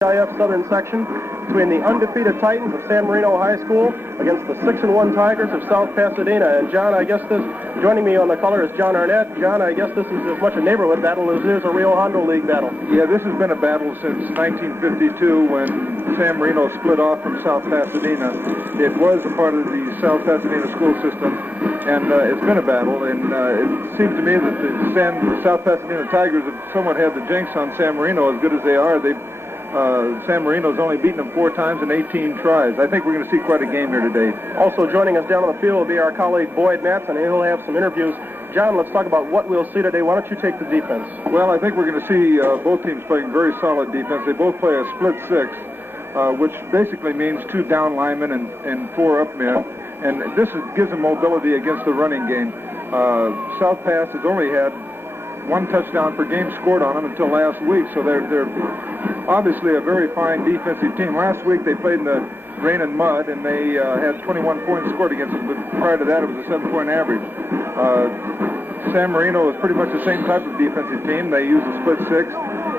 SPHS Southern Section between the undefeated Titans of San Marino High School against the 6-1 Tigers of South Pasadena. And John, I guess joining me on the color is Jon Arnett. John, I guess this is as much a neighborhood battle as it is a Rio Hondo League battle. Yeah, this has been a battle since 1952 when San Marino split off from South Pasadena. It was a part of the South Pasadena school system, and it's been a battle. And it seems to me that the South Pasadena Tigers have somewhat had the jinx on San Marino. As good as they are, San Marino's only beaten them 4 times in 18 tries. I think we're going to see quite a game here today. Also joining us down on the field will be our colleague Boyd Matson, and he'll have some interviews. John, let's talk about what we'll see today. Why don't you take the defense? Well, I think we're going to see both teams playing very solid defense. They both play a split 6, which basically means 2 down linemen and 4 up men. And this gives them mobility against the running game. South Pass has only had 1 touchdown per game scored on them until last week, so they're obviously a very fine defensive team. Last week they played in the rain and mud, and they had 21 points scored against them, but prior to that it was a 7-point average. San Marino is pretty much the same type of defensive team. They use a split 6,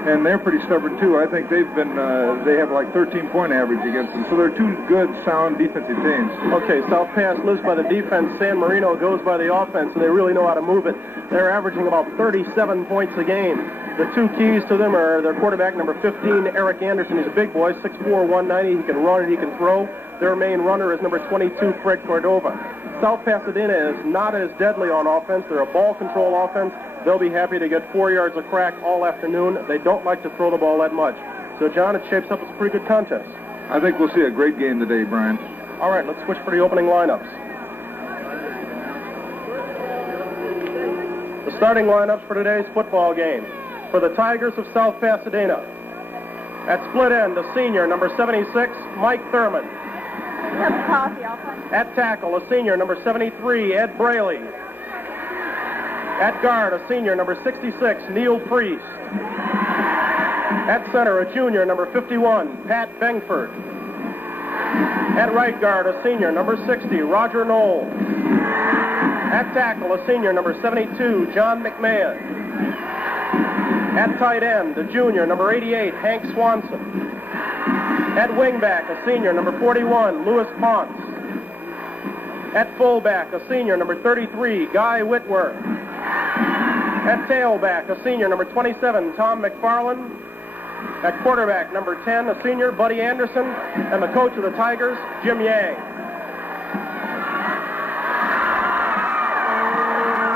and they're pretty stubborn too. I think they have like 13-point average against them, so they're 2 good, sound defensive teams. Okay, South Pass lives by the defense. San Marino goes by the offense, and they really know how to move it. They're averaging about 37 points a game. The 2 keys to them are their quarterback, number 15, Eric Anderson. He's a big boy, 6'4", 190. He can run and he can throw. Their main runner is number 22, Fred Cordova. South Pasadena is not as deadly on offense. They're a ball control offense. They'll be happy to get 4 yards of crack all afternoon. They don't like to throw the ball that much. So, John, it shapes up as a pretty good contest. I think we'll see a great game today, Brian. All right, let's switch for the opening lineups. The starting lineups for today's football game. For the Tigers of South Pasadena. At split end, a senior, number 76, Mike Thurman. At tackle, a senior, number 73, Ed Braley. At guard, a senior, number 66, Neil Priest. At center, a junior, number 51, Pat Bengford. At right guard, a senior, number 60, Roger Knoll. At tackle, a senior, number 72, John McMahon. At tight end, a junior, number 88, Hank Swanson. At wingback, a senior, number 41, Louis Ponce. At fullback, a senior, number 33, Guy Whitworth. At tailback, a senior, number 27, Tom McFarland. At quarterback, number 10, a senior, Buddy Anderson. And the coach of the Tigers, Jim Yang.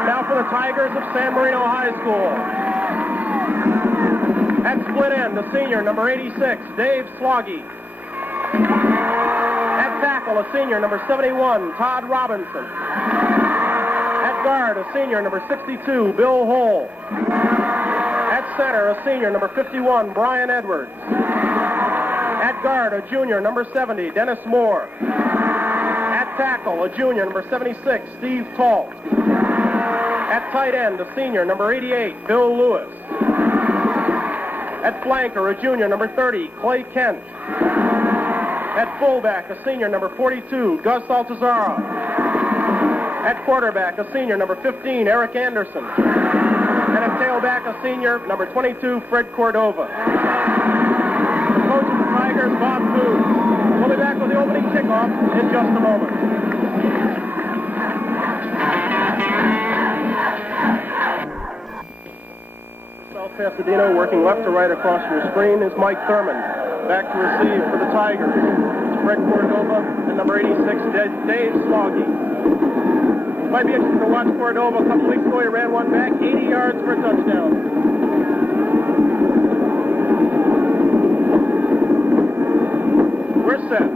Now for the Tigers of San Marino High School. At split end, the senior, number 86, Dave Sloggy. At tackle, a senior, number 71, Todd Robinson. At guard, a senior, number 62, Bill Hull. At center, a senior, number 51, Brian Edwards. At guard, a junior, number 70, Dennis Moore. At tackle, a junior, number 76, Steve Talt. At tight end, a senior, number 88, Bill Lewis. At flanker, a junior, number 30, Clay Kent. At fullback, a senior, number 42, Gus Altazara. At quarterback, a senior, number 15, Eric Anderson. And at tailback, a senior, number 22, Fred Cordova. The coach of the Tigers, Bob Booth. We'll be back with the opening kickoff in just a moment. South Pasadena, working left to right across your screen, is Mike Thurman. Back to receive for the Tigers. Fred Cordova and number 86, Dave Sloggy. Might be interesting to watch Cordova. A couple weeks ago, he ran one back, 80 yards for a touchdown. We're set.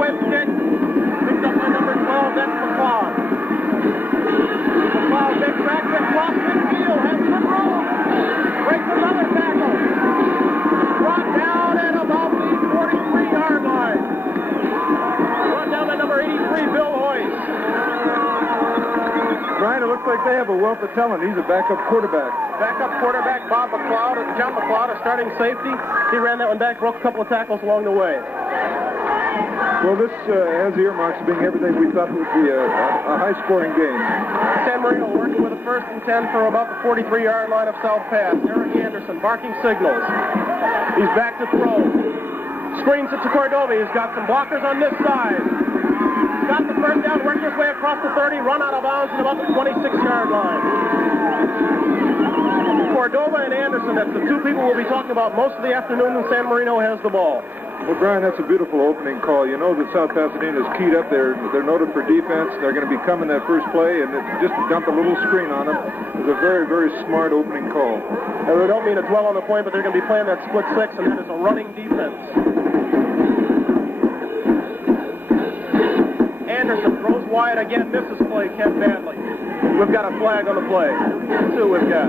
Whip kick. Picked up by number 12, that's McLeod. McLeod gets back and across midfield, has some room. Breaks another tackle. Brought down at about the 43-yard line. Brought down by number 83, Bill Hoyce. Brian, it looks like they have a wealth of talent. He's a backup quarterback. Backup quarterback, John McLeod, a starting safety. He ran that one back, broke a couple of tackles along the way. Well, this has earmarks of being everything we thought would be a high-scoring game. San Marino working with a 1st and 10 for about the 43-yard line of South Pass. Eric Anderson barking signals. He's back to throw. Screens it to Cordova. He's got some blockers on this side. He's got the first down, working his way across the 30, run out of bounds at about the 26-yard line. Cordova and Anderson, that's the two people we'll be talking about most of the afternoon when San Marino has the ball. Well, Brian, that's a beautiful opening call. You know that South Pasadena is keyed up there. They're noted for defense. They're going to be coming that first play, and just dump a little screen on them. It's a very, very smart opening call. And we don't mean to dwell on the point, but they're going to be playing that split six, and that is a running defense. Anderson throws wide again, misses play, Ken Badley. We've got a flag on the play. Two we've got.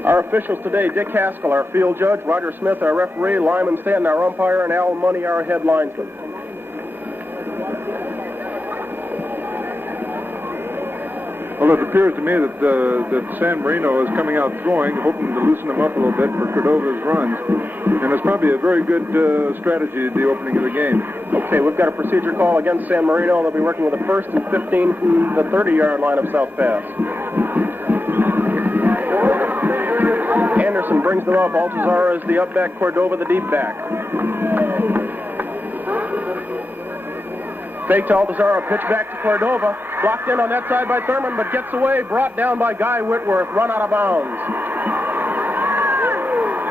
Our officials today, Dick Haskell, our field judge, Roger Smith, our referee, Lyman Stanton, our umpire, and Al Money, our head linesman. Well, it appears to me that San Marino is coming out throwing, hoping to loosen them up a little bit for Cordova's runs. And it's probably a very good strategy at the opening of the game. Okay, we've got a procedure call against San Marino. They'll be working with a 1st and 15 from the 30-yard line of South Pass. Anderson brings them up. Altazar is the up back, Cordova the deep back. Fake to Altazar, a pitch back to Cordova. Blocked in on that side by Thurman, but gets away. Brought down by Guy Whitworth. Run out of bounds.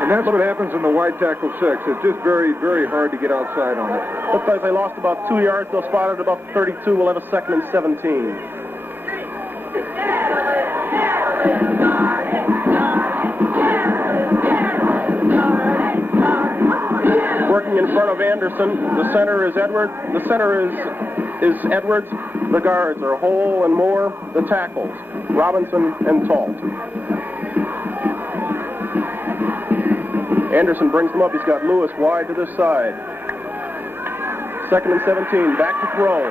And that's what happens in the wide tackle six. It's just very, very hard to get outside on it. Looks like they lost about 2 yards. They'll spot it about 32. We'll have a 2nd and 17. Working in front of Anderson. The center is Edwards. The center is Edwards. The guards are Hole and Moore. The tackles, Robinson and Talt. Anderson brings them up. He's got Lewis wide to this side. 2nd and 17. Back to throw.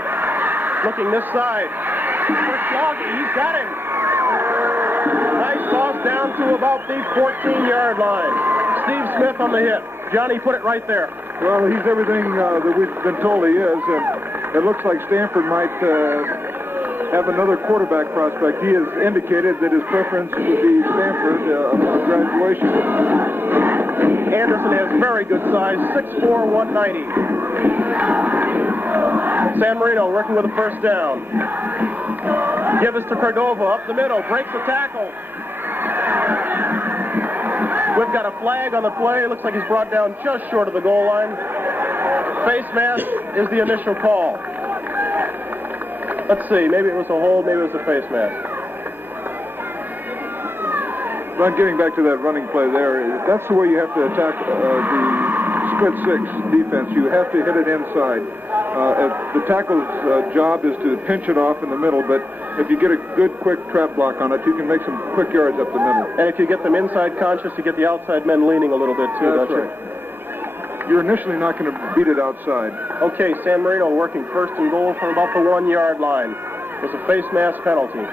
Looking this side. He's got him. Nice toss down to about the 14-yard line. Steve Smith on the hit. Johnny put it right there. Well, he's everything that we've been told he is. And it looks like Stanford might have another quarterback prospect. He has indicated that his preference would be Stanford upon graduation. Anderson has very good size, 6'4", 190. San Marino working with a first down. Give us to Cordova, up the middle, breaks the tackle. We've got a flag on the play. Looks like he's brought down just short of the goal line. Face mask is the initial call. Let's see, maybe it was a hold, maybe it was a face mask. But getting back to that running play there, that's the way you have to attack the split six defense. You have to hit it inside. The tackle's job is to pinch it off in the middle, but if you get a good, quick trap block on it, you can make some quick yards up the middle. And if you get them inside conscious, you get the outside men leaning a little bit, too, that's don't right. You're initially not going to beat it outside. Okay, San Marino working 1st and goal from about the 1-yard line. There's a face mask penalty.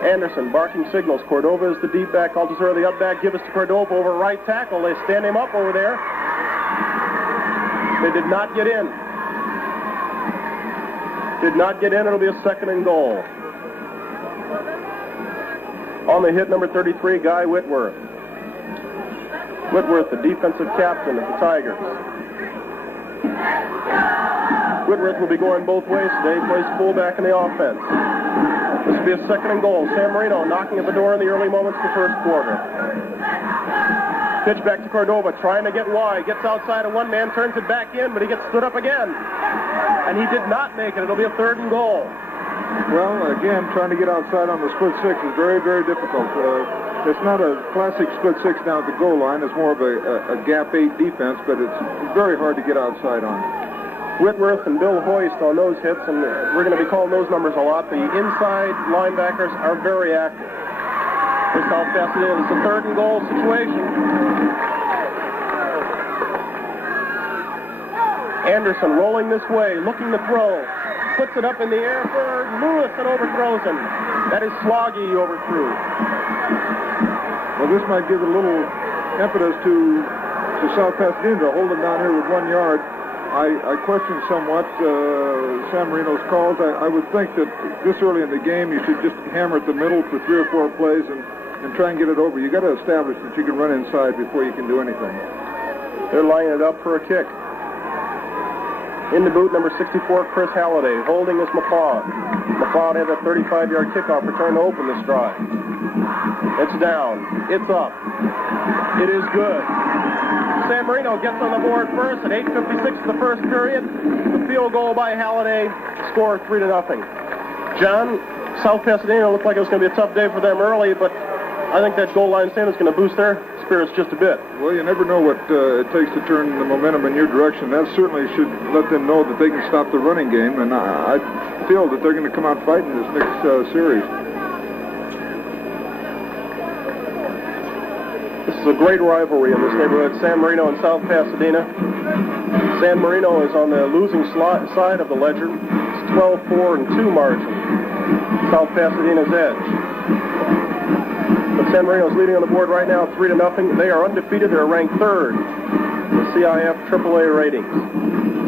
Anderson barking signals. Cordova is the deep back. Altazar the up back. Give us to Cordova over right tackle. They stand him up over there. They did not get in. Did not get in. It'll be a 2nd and goal. On the hit, number 33, Guy Whitworth. Whitworth, the defensive captain of the Tigers. Whitworth will be going both ways today. He plays fullback in the offense. This will be a 2nd and goal. San Marino knocking at the door in the early moments of the first quarter. Pitch back to Cordova, trying to get wide. Gets outside of one man, turns it back in, but he gets stood up again. And he did not make it. It'll be a 3rd and goal. Well, again, trying to get outside on the split six is very, very difficult. It's not a classic split six down at the goal line. It's more of a gap 8 defense, but it's very hard to get outside on. Whitworth and Bill Hoist on those hits, and we're going to be calling those numbers a lot. The inside linebackers are very active. Here's how fast it is. It's a 3rd and goal situation. Anderson rolling this way, looking to throw. Puts it up in the air for Lewis and overthrows him. That is Sloggy overthrew. Well, this might give a little impetus to South Pasadena to hold them down here with 1 yard. I question somewhat San Marino's calls. I would think that this early in the game you should just hammer at the middle for 3 or 4 plays and and try and get it over. You got to establish that you can run inside before you can do anything. They're lining it up for a kick. In the boot, number 64, Chris Halliday. Holding is McLeod. McLeod had a 35-yard kickoff return to open this drive. It's down. It's up. It is good. San Marino gets on the board first at 8:56 of the first period. The field goal by Halliday, score 3-0. John, South Pasadena looked like it was going to be a tough day for them early, but I think that goal line stand is going to boost their spirits just a bit. Well, you never know what it takes to turn the momentum in your direction. That certainly should let them know that they can stop the running game, and I feel that they're going to come out fighting this next series. This is a great rivalry in this neighborhood, San Marino and South Pasadena. San Marino is on the losing side of the ledger. It's 12-4-2 margin. South Pasadena's edge. But San Marino's leading on the board right now, 3-0. They are undefeated. They're ranked third in the CIF AAA ratings.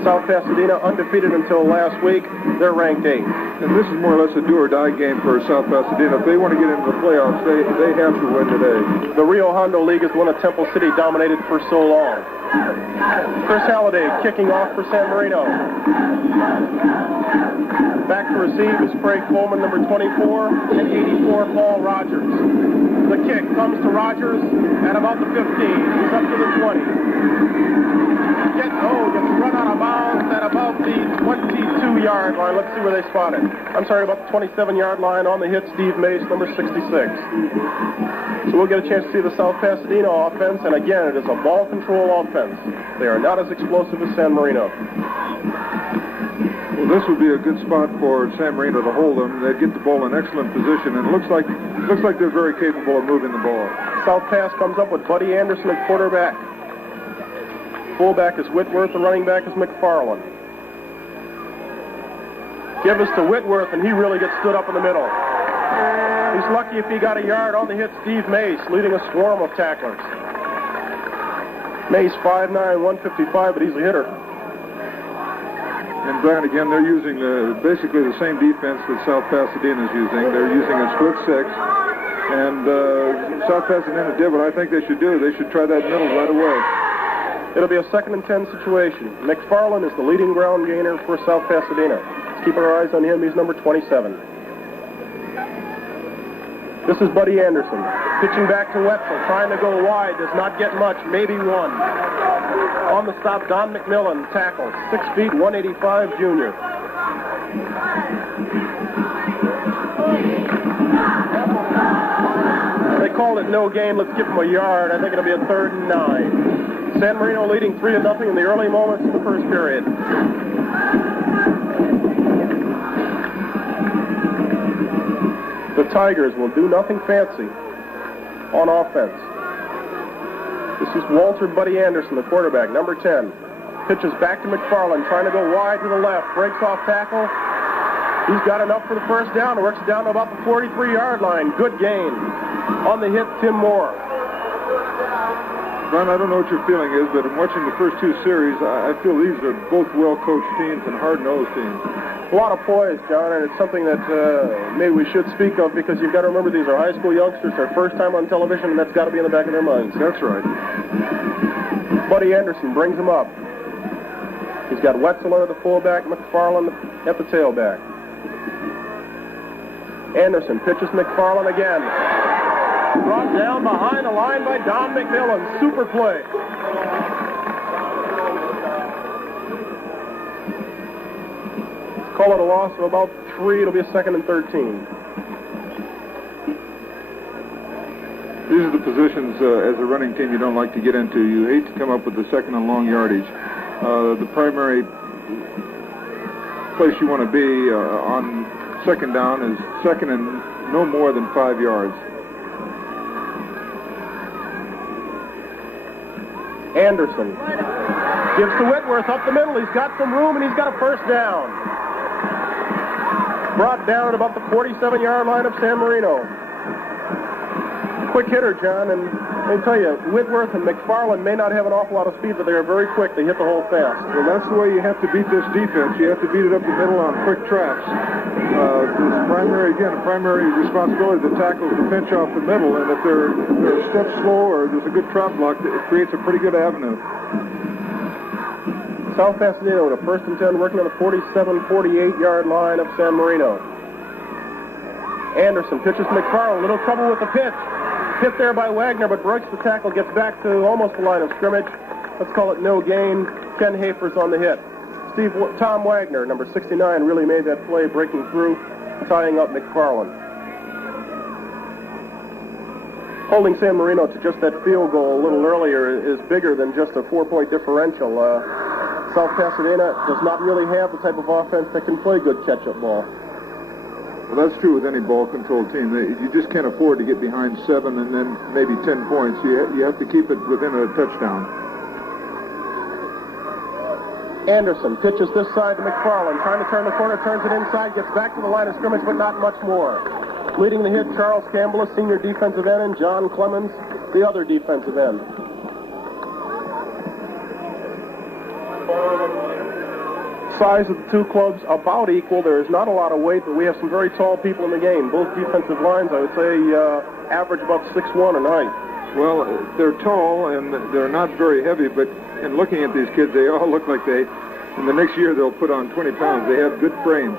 South Pasadena undefeated until last week. They're ranked 8th. And this is more or less a do-or-die game for South Pasadena. If they want to get into the playoffs, they have to win today. The Rio Hondo League is the one that Temple City dominated for so long. Chris Halliday kicking off for San Marino. Back to receive is Craig Coleman, number 24, and 84, Paul Rogers. The kick comes to Rogers at about the 15. He's up to the 20. Gets run out of bounds at about the 22-yard line. Let's see where they spot it. I'm sorry, about the 27-yard line. On the hit, Steve Mace, number 66. So we'll get a chance to see the South Pasadena offense, and again, it is a ball control offense. They are not as explosive as San Marino. Well, this would be a good spot for San Marino to hold them. They'd get the ball in excellent position, and it looks like they're very capable of moving the ball. South Pass comes up with Buddy Anderson at quarterback. Fullback is Whitworth, the running back is McFarland. Give us to Whitworth, and he really gets stood up in the middle. He's lucky if he got a yard. On the hit, Steve Mace, leading a swarm of tacklers. Mace, 5'9", 155, but he's a hitter. And Brian, again, they're using basically the same defense that South Pasadena is using. They're using a split 6. And South Pasadena did what I think they should do. They should try that middle right away. It'll be a 2nd and 10 situation. McFarland is the leading ground gainer for South Pasadena. Let's keep our eyes on him. He's number 27. This is Buddy Anderson. Pitching back to Wetzel. Trying to go wide. Does not get much. Maybe one. On the stop, Don McMillan tackles. 6 feet, 185 junior. They called it no game. Let's give them a yard. I think it'll be a 3rd and 9. San Marino leading 3-0 in the early moments of the first period. The Tigers will do nothing fancy on offense. This is Walter Buddy Anderson, the quarterback, number 10. Pitches back to McFarland, trying to go wide to the left. Breaks off tackle. He's got enough for the first down. Works it down to about the 43-yard line. Good gain. On the hit, Tim Moore. Ron, I don't know what your feeling is, but in watching the first 2 series, I feel these are both well-coached teams and hard-nosed teams. A lot of poise, John, and it's something that maybe we should speak of, because you've got to remember these are high school youngsters, their first time on television, and that's got to be in the back of their minds. That's right. Buddy Anderson brings him up. He's got Wetzel at the fullback, McFarland at the tailback. Anderson pitches McFarland again. Brought down behind the line by Don McMillan. Super play. Call it a loss of about 3. It'll be a 2nd and 13. These are the positions as a running team you don't like to get into. You hate to come up with the 2nd and long yardage. The primary place you want to be on 2nd down is 2nd and no more than 5 yards. Anderson gives to Whitworth up the middle. He's got some room, and he's got a first down. Brought down at about the 47-yard line of San Marino. Quick hitter, John, and Let me tell you, Whitworth and McFarland may not have an awful lot of speed, but they are very quick. They hit the hole fast. Well, that's the way you have to beat this defense. You have to beat it up the middle on quick traps. Primary responsibility of the tackle is to pinch off the middle, and if they're a step slow or there's a good trap block, it creates a pretty good avenue. South Pasadena with a 1st and 10 working on the 47-48-yard line of San Marino. Anderson pitches to McFarland. A little trouble with the pitch. Hit there by Wagner, but breaks the tackle, gets back to almost the line of scrimmage. Let's call it no gain. Ken Hafer's on the hit. Tom Wagner, number 69, really made that play, breaking through, tying up McFarland. Holding San Marino to just that field goal a little earlier is bigger than just a 4-point differential. South Pasadena does not really have the type of offense that can play good catch-up ball. Well, that's true with any ball-controlled team. You just can't afford to get behind 7 and then maybe 10 points. You have to keep it within a touchdown. Anderson pitches this side to McFarland, trying to turn the corner, turns it inside, gets back to the line of scrimmage, but not much more. Leading the hit, Charles Campbell, a senior defensive end, and John Clemens, the other defensive end. Size of the two clubs about equal. There is not a lot of weight, but we have some very tall people in the game. Both defensive lines, I would say, average about 6'1" in height. Well, they're tall and they're not very heavy, but in looking at these kids, they all look like in the next year they'll put on 20 pounds. They have good frames.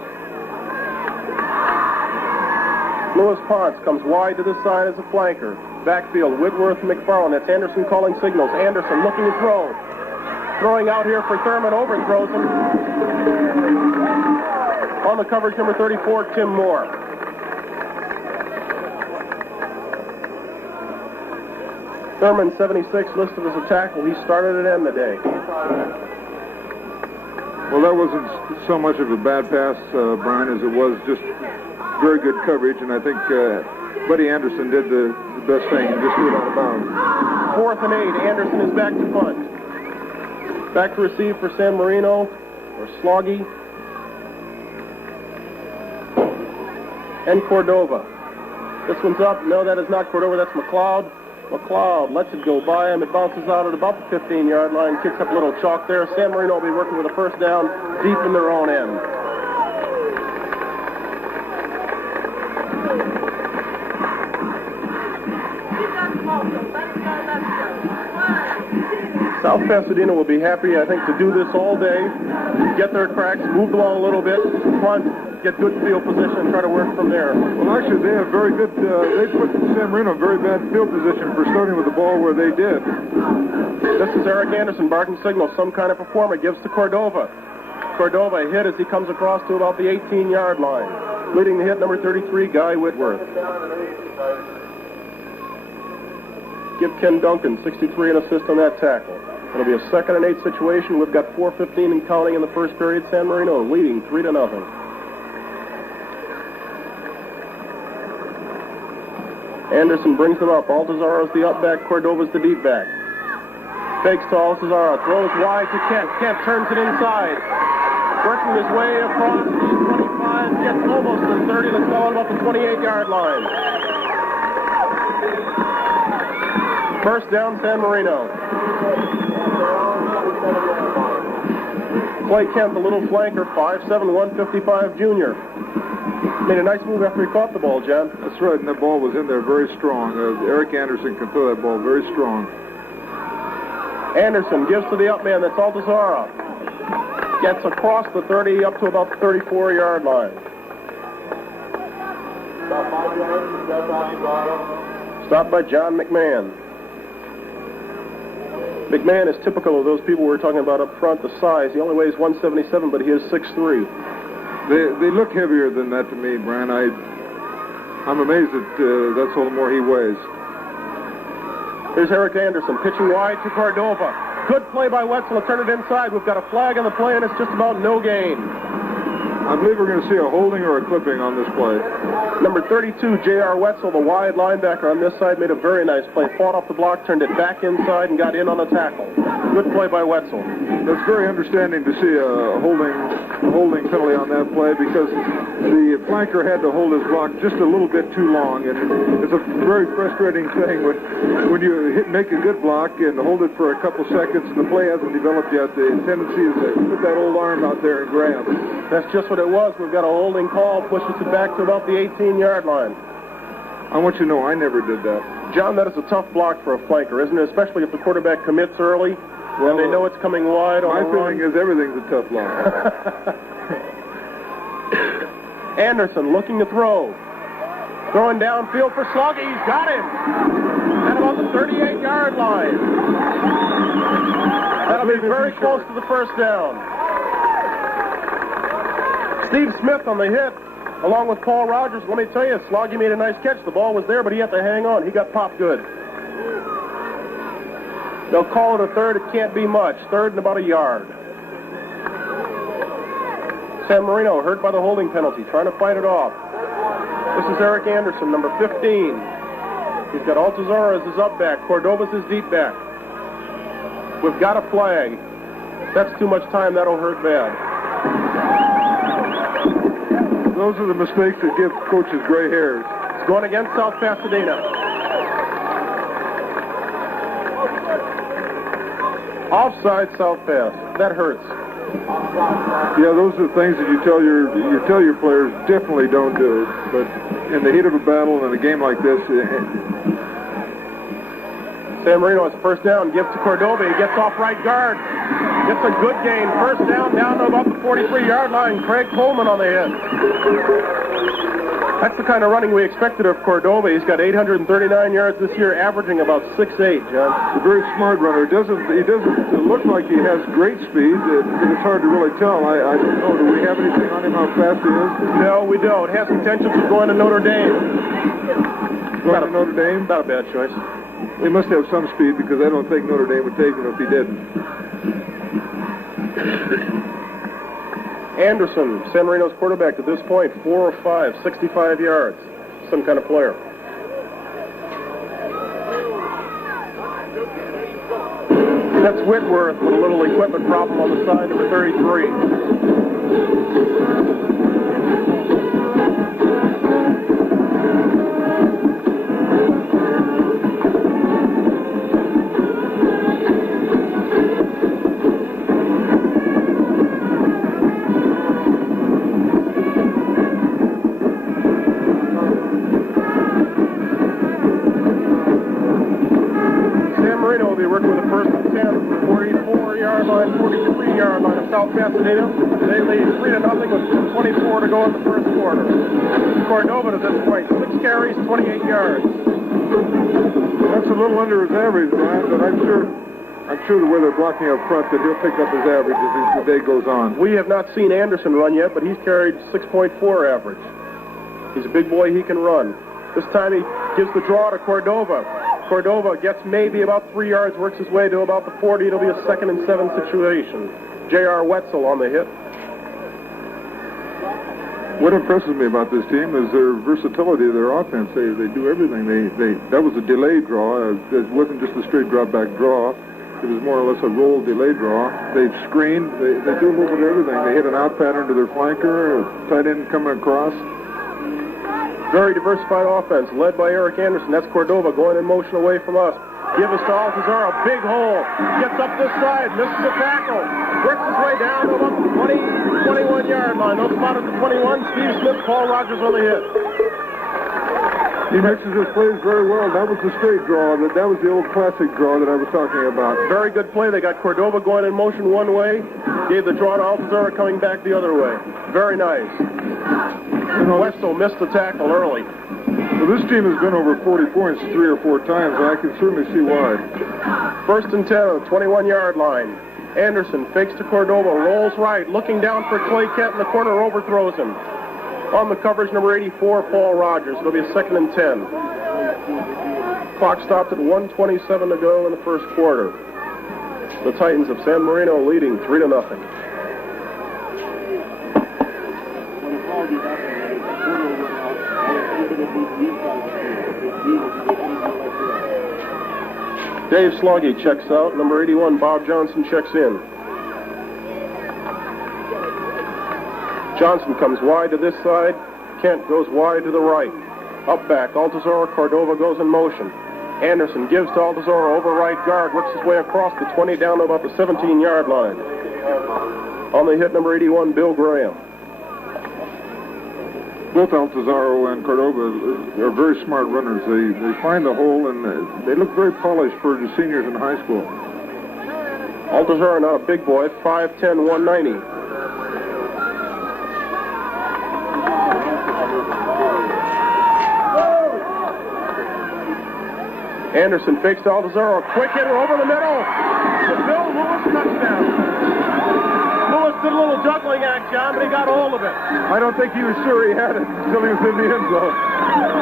Lewis Ponce comes wide to the side as a flanker. Backfield, Whitworth and McFarland. That's Anderson calling signals. Anderson looking to throw. Throwing out here for Thurman, overthrows him. On the coverage, number 34, Tim Moore. Thurman, 76, listed as a tackle. He started at end today. Well, that wasn't so much of a bad pass, Brian, as it was just very good coverage, and I think Buddy Anderson did the best thing and just threw it out of bounds. 4th and 8. Anderson is back to punt. Back to receive for San Marino, or Sloggy. And Cordova. This one's up. No, that is not Cordova. That's McLeod. McLeod lets it go by him. It bounces out at about the 15-yard line. Kicks up a little chalk there. San Marino will be working with a 1st down deep in their own end. South Pasadena will be happy, I think, to do this all day, get their tracks, move the ball a little bit, punt, get good field position, and try to work from there. Well, actually, they have very good, they put San Marino in very bad field position for starting with the ball where they did. This is Eric Anderson barking signal, some kind of performer, gives to Cordova. Cordova hit as he comes across to about the 18-yard line. Leading the hit, number 33, Guy Whitworth. Give Ken Duncan 63 an assist on that tackle. It'll be a 2nd and 8 situation. We've got 4:15 and counting in the first period. San Marino leading 3-0. Anderson brings them up. Altazaro's the up back. Cordova's the deep back. Fakes to Altazaro. Throws wide to Kent. Kent turns it inside. Working his way across the 25. Gets almost to the 30. Let's go about the 28-yard line. First down, San Marino. Clay Kent, the little flanker, 5'7", 155 junior. Made a nice move after he caught the ball, John. That's right, and that ball was in there very strong. Eric Anderson can throw that ball very strong. Anderson gives to the up man, that's Altazaro. Gets across the 30 up to about the 34-yard line. Stopped by John McMahon. McMahon is typical of those people we were talking about up front, the size. He only weighs 177, but he is 6'3". They look heavier than that to me, Brian. I'm amazed that that's all the more he weighs. Here's Eric Anderson pitching wide to Cordova. Good play by Wetzel to turn it inside. We've got a flag on the play, and it's just about no gain. I believe we're going to see a holding or a clipping on this play. Number 32, J.R. Wetzel, the wide linebacker on this side, made a very nice play. Fought off the block, turned it back inside, and got in on the tackle. Good play by Wetzel. That's very understanding to see a holding penalty on that play because the flanker had to hold his block just a little bit too long, and it's a very frustrating thing when you make a good block and hold it for a couple seconds and the play hasn't developed yet. The tendency is to put that old arm out there and grab. That's just what it was. We've got a holding call, pushes it back to about the 18-yard line. I want you to know I never did that. John, that is a tough block for a flanker, isn't it? Especially if the quarterback commits early. Well, and they know it's coming wide on the run. My feeling is everything's a tough block. Anderson looking to throw. Throwing downfield for Sloggy. He's got him. At about the 38-yard line. That'll be very close to the first down. Steve Smith on the hit, along with Paul Rogers. Let me tell you, Sloggy made a nice catch. The ball was there, but he had to hang on. He got popped good. They'll call it a third. It can't be much. Third and about a yard. San Marino hurt by the holding penalty, trying to fight it off. This is Eric Anderson, number 15. He's got Altazar as his up back. Cordova's his deep back. We've got a flag. That's too much time. That'll hurt bad. Those are the mistakes that give coaches gray hairs. It's going against South Pasadena. Offside South Pass. That hurts. Yeah, those are things that you tell your players definitely don't do. But in the heat of a battle and in a game like this, San Marino has first down. Gives to Cordova. He gets off right guard. Gets a good gain. First down to about the 43-yard line. Craig Coleman on the hit. That's the kind of running we expected of Cordova. He's got 839 yards this year, averaging about 6'8", John. He's a very smart runner. He doesn't look like he has great speed. It's hard to really tell. I don't know. Do we have anything on him how fast he is? No, we don't. Has intentions of going to Notre Dame. Going to Notre Dame? Not a bad choice. He must have some speed because I don't think Notre Dame would take him if he didn't. Anderson, San Marino's quarterback at this point, 4 of 5, 65 yards. Some kind of player. That's Whitworth with a little equipment problem on the side, number 33. South Pasadena. They lead 3-0 with 2:24 to go in the first quarter. Cordova to this point, 6 carries, 28 yards. That's a little under his average, Brian, but I'm sure the way they're blocking up front that he'll pick up his average as the day goes on. We have not seen Anderson run yet, but he's carried 6.4 average. He's a big boy, he can run. This time he gives the draw to Cordova. Cordova gets maybe about 3 yards, works his way to about the 40. It'll be a 2nd and 7 situation. J.R. Wetzel on the hit. What impresses me about this team is their versatility of their offense. They do everything. That was a delayed draw. It wasn't just a straight drop-back draw. It was more or less a roll delayed draw. They screened. They do a little bit of everything. They hit an out pattern to their flanker, a tight end coming across. Very diversified offense, led by Eric Anderson. That's Cordova going in motion away from us. Give us to Altazar, a big hole. Gets up this side, misses the tackle. Works his way down to about the 21-yard line. They'll spot at the 21. Steve Smith, Paul Rogers on the hit. He mixes his plays very well. That was the straight draw. That was the old classic draw that I was talking about. Very good play. They got Cordova going in motion one way. Gave the draw to Altazar coming back the other way. Very nice. Wetzel missed the tackle early. Well, this team has been over 40 points 3 or 4 times, and I can certainly see why. 1st and 10, 21-yard line. Anderson fakes to Cordova, rolls right, looking down for Clay Kent in the corner, overthrows him. On the coverage, number 84, Paul Rogers. It'll be a 2nd and 10. Clock stopped at 1:27 to go in the first quarter. The Titans of San Marino leading 3-0. Dave Sloggy checks out. Number 81, Bob Johnson, checks in. Johnson comes wide to this side. Kent goes wide to the right. Up back, Altazor, Cordova goes in motion. Anderson gives to Altazor over right guard, works his way across the 20 down to about the 17-yard line. On the hit, number 81, Bill Graham. Both Altazaro and Cordova are very smart runners. They find the hole, and they look very polished for the seniors in high school. Altazaro, not a big boy, 5'10", 190. Anderson fakes to Altazaro, quick hitter over the middle. The Bill Lewis touchdown. Lewis did a little juggling act, John, but he got hold of it. I don't think he was sure he had it until he was in the end zone.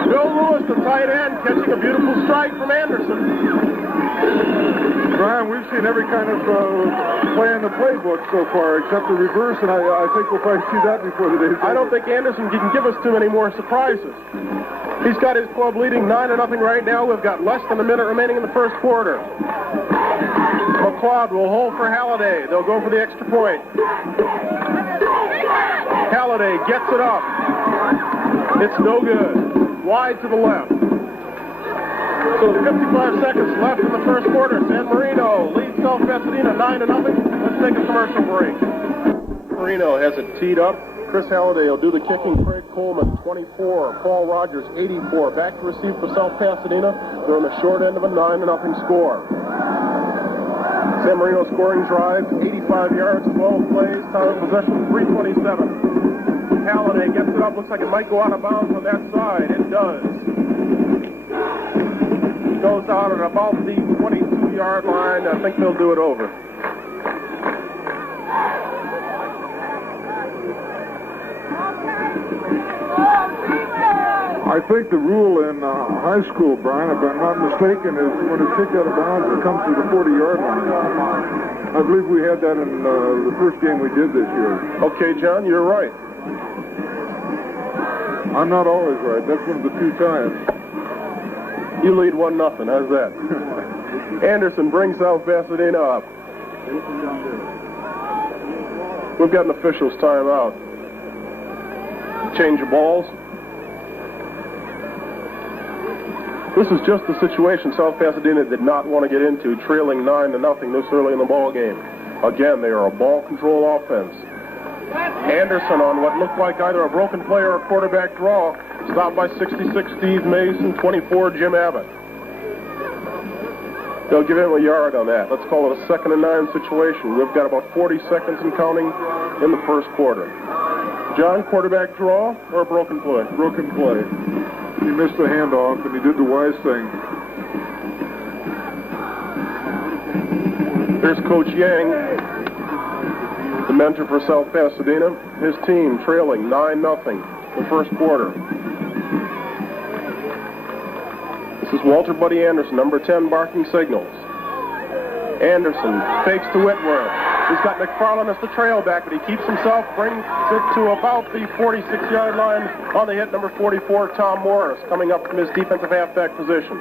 Bill Lewis, the tight end, catching a beautiful strike from Anderson. Brian, we've seen every kind of play in the playbook so far, except the reverse, and I think we'll probably see that before the day's over. I don't think Anderson can give us too many more surprises. He's got his club leading 9-0 right now. We've got less than a minute remaining in the first quarter. McLeod will hold for Halliday. They'll go for the extra point. Halliday gets it up. It's no good. Wide to the left. So 55 seconds left in the first quarter. San Marino leads South Pasadena 9-0. Let's take a commercial break. Marino has it teed up. Chris Halliday will do the kicking. Craig Coleman, 24. Paul Rogers, 84. Back to receive for South Pasadena. They're on the short end of a 9-0 score. San Marino scoring drive, 85 yards, 12 plays. Time of possession, 3:27. Halliday gets it up. Looks like it might go out of bounds on that side. It does. Goes out at about the 22-yard line. I think they'll do it over. I think the rule in high school, Brian, if I'm not mistaken, is when it's kicked out of bounds, it comes to the 40-yard line. I believe we had that in the first game we did this year. Okay, John, you're right. I'm not always right. That's one of the few times. You lead 1-0. How's that? Anderson brings South Pasadena up. We've got an official's timeout. Change of balls. This is just the situation South Pasadena did not want to get into, trailing 9-0 this early in the ball game. Again, they are a ball control offense. Anderson on what looked like either a broken play or a quarterback draw, stopped by 66 Steve Mason, 24 Jim Abbott. They'll give him a yard on that. Let's call it a 2nd and 9 situation. We've got about 40 seconds and counting in the first quarter. John, quarterback draw or a broken play? Broken play. He missed the handoff, and he did the wise thing. Here's Coach Yang, the mentor for South Pasadena. His team trailing 9-0 the first quarter. This is Walter Buddy Anderson, number 10, barking signals. Anderson fakes to Whitworth. He's got McFarland as the trail back, but he keeps himself, brings it to about the 46-yard line. On the hit, number 44, Tom Morris, coming up from his defensive halfback position.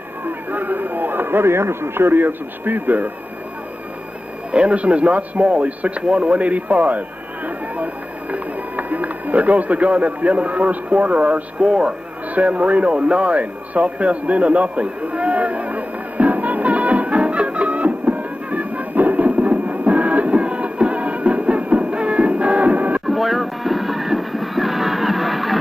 Buddy Anderson showed he had some speed there. Anderson is not small. He's 6'1", 185. There goes the gun at the end of the first quarter. Our score, San Marino 9, South Pasadena nothing.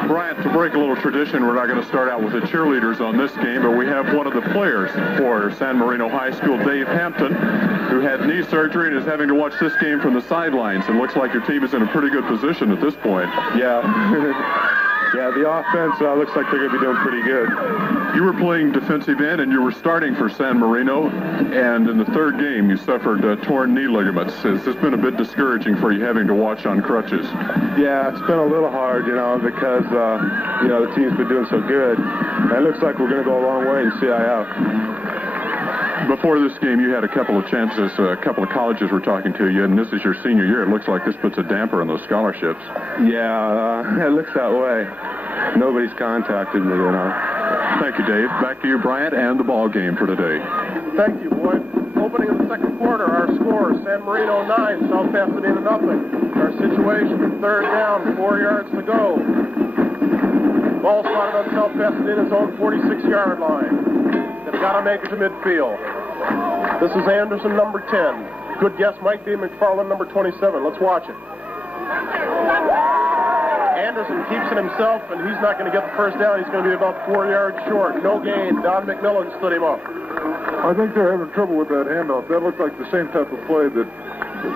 Bryant, to break a little tradition, we're not going to start out with the cheerleaders on this game, but we have one of the players for San Marino High School, Dave Hampton, who had knee surgery and is having to watch this game from the sidelines. And looks like your team is in a pretty good position at this point. Yeah. Yeah, the offense looks like they're going to be doing pretty good. You were playing defensive end, and you were starting for San Marino, and in the third game, you suffered torn knee ligaments. Has this been a bit discouraging for you having to watch on crutches? Yeah, it's been a little hard, because, the team's been doing so good. And it looks like we're going to go a long way in CIF. Before this game, you had a couple of chances. A couple of colleges were talking to you, and this is your senior year. It looks like this puts a damper on those scholarships. Yeah, it looks that way. Nobody's contacted me, Thank you, Dave. Back to you, Bryant, and the ball game for today. Thank you, boy. opening of the second quarter. Our score, San Marino 9, South Pasadena nothing. Our situation, third down, 4 yards to go. Ball spotted on South Pasadena's own 46-yard line. They've got to make it to midfield. This is Anderson, number 10. Good guess might be McFarland, number 27. Let's watch it. Anderson keeps it himself, and he's not going to get the first down. He's going to be about 4 yards short. No gain. Don McMillan stood him up. I think they're having trouble with that handoff. That looked like the same type of play that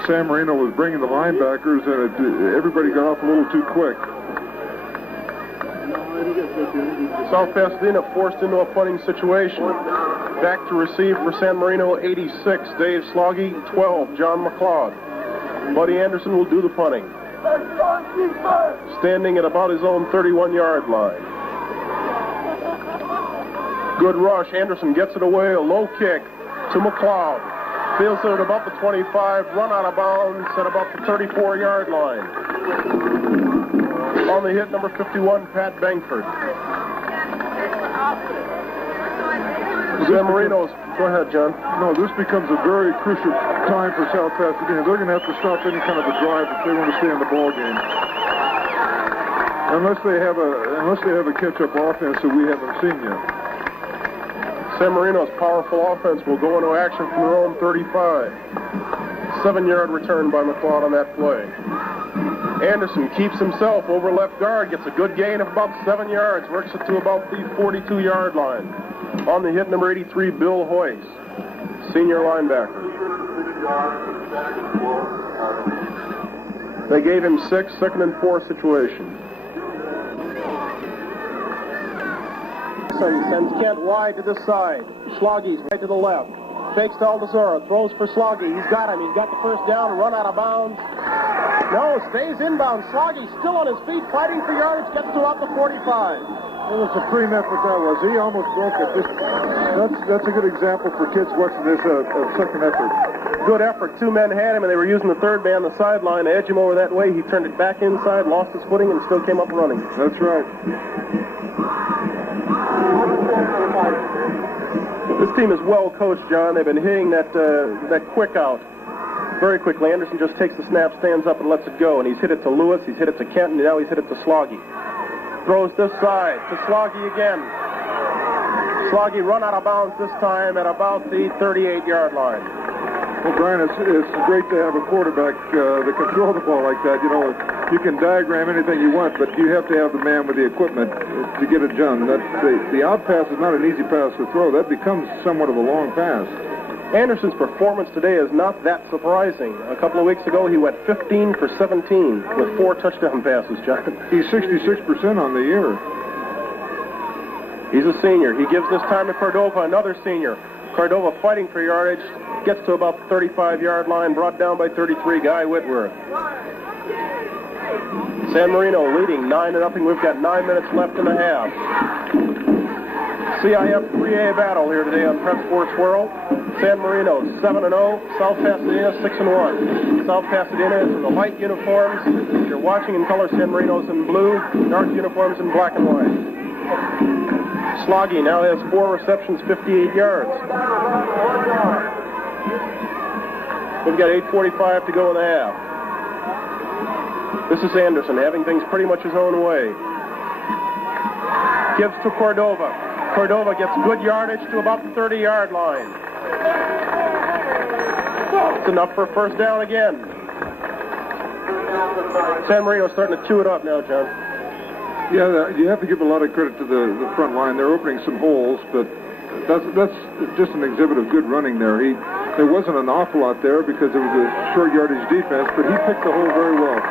San Marino was bringing the linebackers, and everybody got off a little too quick. South Pasadena forced into a punting situation. Back to receive for San Marino, 86, Dave Sloggy, 12, John McLeod. Buddy Anderson will do the punting. Standing at about his own 31-yard line. Good rush. Anderson gets it away. A low kick to McLeod. Fields it at about the 25. Run out of bounds at about the 34-yard line. On the hit, number 51, Pat Bangford. San Marino's. Go ahead, John. No, this becomes a very crucial time for South Pasadena. They're going to have to stop any kind of a drive if they want to stay in the ball game. Unless they have a catch-up offense that we haven't seen yet. San Marino's powerful offense will go into action from their own 35. 7-yard return by McLeod on that play. Anderson keeps himself over left guard, gets a good gain of about 7 yards, works it to about the 42-yard line. On the hit, number 83, Bill Hoyce, senior linebacker. They gave him 6, 2nd and 4 situation. Sends Kent wide to this side. Schloggy's right to the left. Fakes to Aldazora, throws for Sloggy. He's got him. He's got the first down, run out of bounds. No, stays inbound. Sloggy still on his feet, fighting for yardage, gets to about the 45. What a supreme effort that was. He almost broke it. That's a good example for kids watching this second effort. Good effort. 2 men had him, and they were using the third man on the sideline to edge him over that way. He turned it back inside, lost his footing, and still came up running. That's right. This team is well coached, John. They've been hitting that quick out very quickly. Anderson just takes the snap, stands up, and lets it go. And he's hit it to Lewis, he's hit it to Kent, and now he's hit it to Sloggy. Throws this side to Sloggy again. Sloggy run out of bounds this time at about the 38-yard line. Well, Brian, it's great to have a quarterback that can throw the ball like that. You know, you can diagram anything you want, but you have to have the man with the equipment to get it done. The out pass is not an easy pass to throw. That becomes somewhat of a long pass. Anderson's performance today is not that surprising. A couple of weeks ago, he went 15 for 17 with 4 touchdown passes, John. He's 66% on the year. He's a senior. He gives this time to Cordova, another senior. Cordova fighting for yardage, gets to about the 35-yard line, brought down by 33, Guy Whitworth. San Marino leading 9-0. We've got 9 minutes left in the half. CIF 3A battle here today on Prep Sports World. San Marino 7-0, South Pasadena 6-1. South Pasadena is in the light uniforms. If you're watching in color, San Marino's in blue, dark uniforms in black and white. Sloggy now has 4 receptions, 58 yards. We've got 8:45 to go in the half. This is Anderson having things pretty much his own way. Gives to Cordova. Cordova gets good yardage to about the 30-yard line. It's enough for a first down again. San Marino's starting to chew it up now, John. Yeah, you have to give a lot of credit to the front line. They're opening some holes, but that's just an exhibit of good running there. There wasn't an awful lot there because it was a short yardage defense, but he picked the hole very well.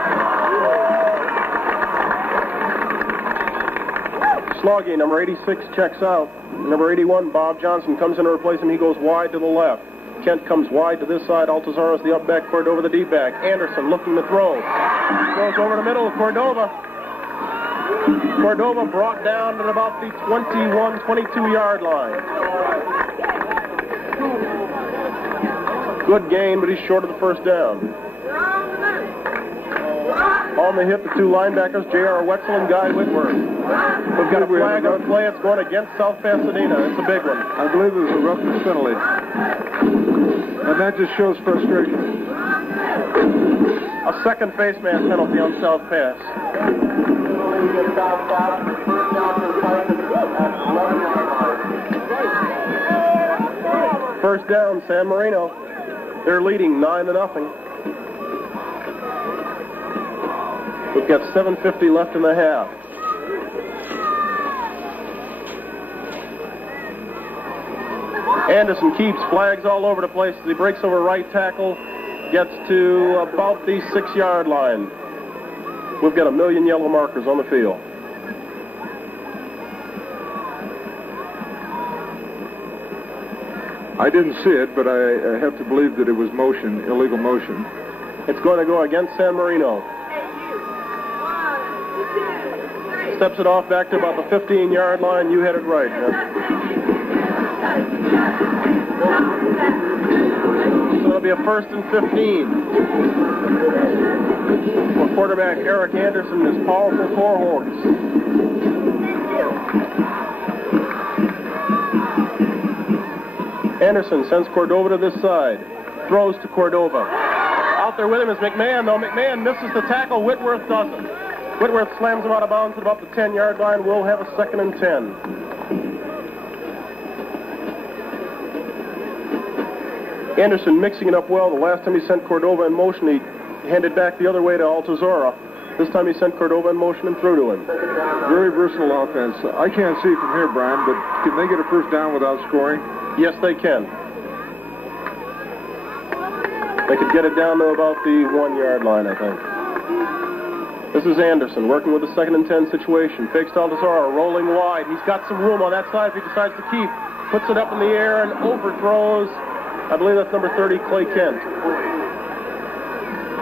Sloggy, number 86, checks out. Number 81, Bob Johnson, comes in to replace him. He goes wide to the left. Kent comes wide to this side. Altazaro's the up back, Cordova the deep back. Anderson looking to throw. Throws over the middle of Cordova. Cordova brought down at about the 21, 22-yard line. Good gain, but he's short of the first down. On the hit, the 2 linebackers, J.R. Wetzel and Guy Whitworth. We've got a flag on the play. It's going against South Pasadena. It's a big one. I believe it was a roughness penalty. And that just shows frustration. A second face mask penalty on south pass. First down, San Marino. They're leading 9-0. We've got 7:50 left in the half. Anderson keeps flags all over the place as he breaks over right tackle, gets to about the 6-yard line. We've got 1 million yellow markers on the field. I didn't see it, but I have to believe that it was motion, illegal motion. It's going to go against San Marino. Steps it off back to about the 15-yard line. You had it right, Jeff. So it'll be a 1st and 15. For quarterback Eric Anderson, his powerful forehorns. Anderson sends Cordova to this side. Throws to Cordova. Out there with him is McMahon, though. McMahon misses the tackle. Whitworth doesn't. Whitworth slams him out of bounds at about the 10-yard line. We'll have a 2nd and 10. Anderson mixing it up well. The last time he sent Cordova in motion, he handed back the other way to Altazora. This time he sent Cordova in motion and threw to him. Very versatile offense. I can't see from here, Brian, but can they get a first down without scoring? Yes, they can. They could get it down to about the 1-yard line, I think. This is Anderson working with a 2nd and 10 situation. Fakes to Altazora, rolling wide. He's got some room on that side if he decides to keep. Puts it up in the air and overthrows. I believe that's number 30, Clay Kent.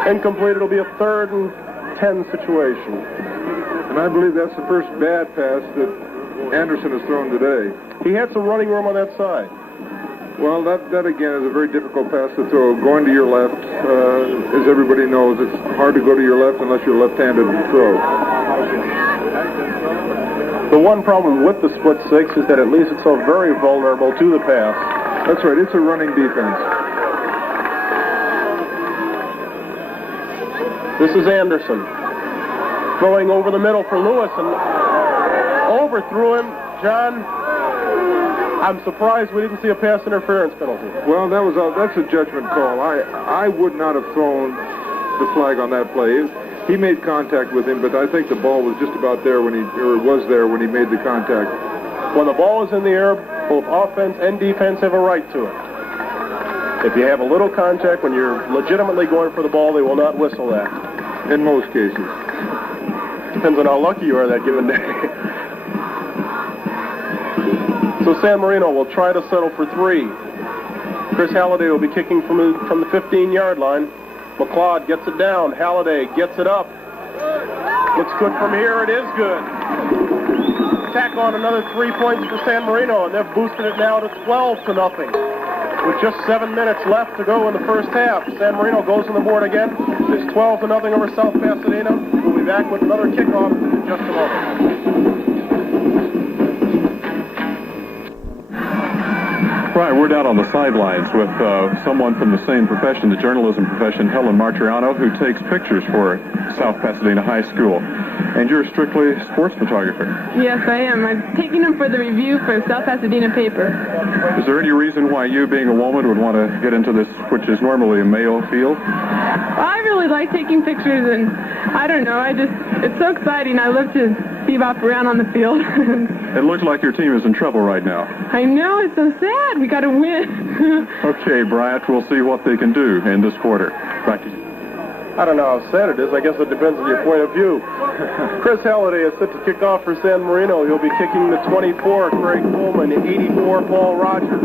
Incomplete. It'll be a 3rd and 10 situation. And I believe that's the first bad pass that Anderson has thrown today. He had some running room on that side. Well, that again is a very difficult pass to throw. Going to your left, as everybody knows, it's hard to go to your left unless you're left-handed to throw. The one problem with the split 6 is that it leaves it so very vulnerable to the pass. That's right. It's a running defense. This is Anderson. Throwing over the middle for Lewis and overthrew him. John, I'm surprised we didn't see a pass interference penalty. Well, that's a judgment call. I would not have thrown the flag on that play. He made contact with him, but I think the ball was just about there when he made the contact. When the ball is in the air, both offense and defense have a right to it. If you have a little contact when you're legitimately going for the ball, they will not whistle that. In most cases. Depends on how lucky you are that given day. So San Marino will try to settle for 3. Chris Halliday will be kicking from the 15-yard line. McLeod gets it down. Halliday gets it up. Looks good from here. It is good. Tack on another 3 points for San Marino, and they've boosted it now to 12-0. With just 7 minutes left to go in the first half. San Marino goes on the board again. It's 12-0 over South Pasadena. We'll be back with another kickoff in just a moment. Right, we're down on the sidelines with someone from the same profession, the journalism profession, Helen Martriano, who takes pictures for South Pasadena High School. And you're strictly a sports photographer. Yes, I am. I'm taking them for the review for South Pasadena paper. Is there any reason why you, being a woman, would want to get into this, which is normally a male field? I really like taking pictures, and I don't know, it's so exciting. I love to bebop around on the field. It looks like your team is in trouble right now. I know, it's so sad. We got to win. Okay, Bryant, we'll see what they can do in this quarter. Back to you. I don't know how sad it is. I guess it depends on your point of view. Chris Halliday is set to kick off for San Marino. He'll be kicking the 24, Craig Coleman, 84, Paul Rogers.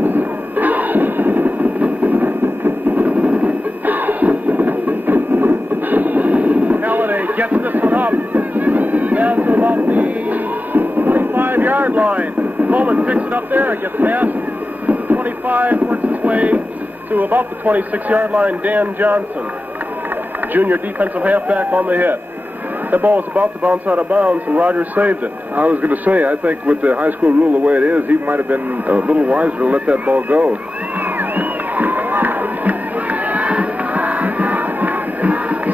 Halliday gets this one up. Down to about the 25-yard line. Coleman picks it up there and gets past 25, works his way to about the 26-yard line. Dan Johnson, junior defensive halfback, on the hit. That ball was about to bounce out of bounds, and Rogers saved it. I was going to say, I think with the high school rule the way it is, he might have been a little wiser to let that ball go.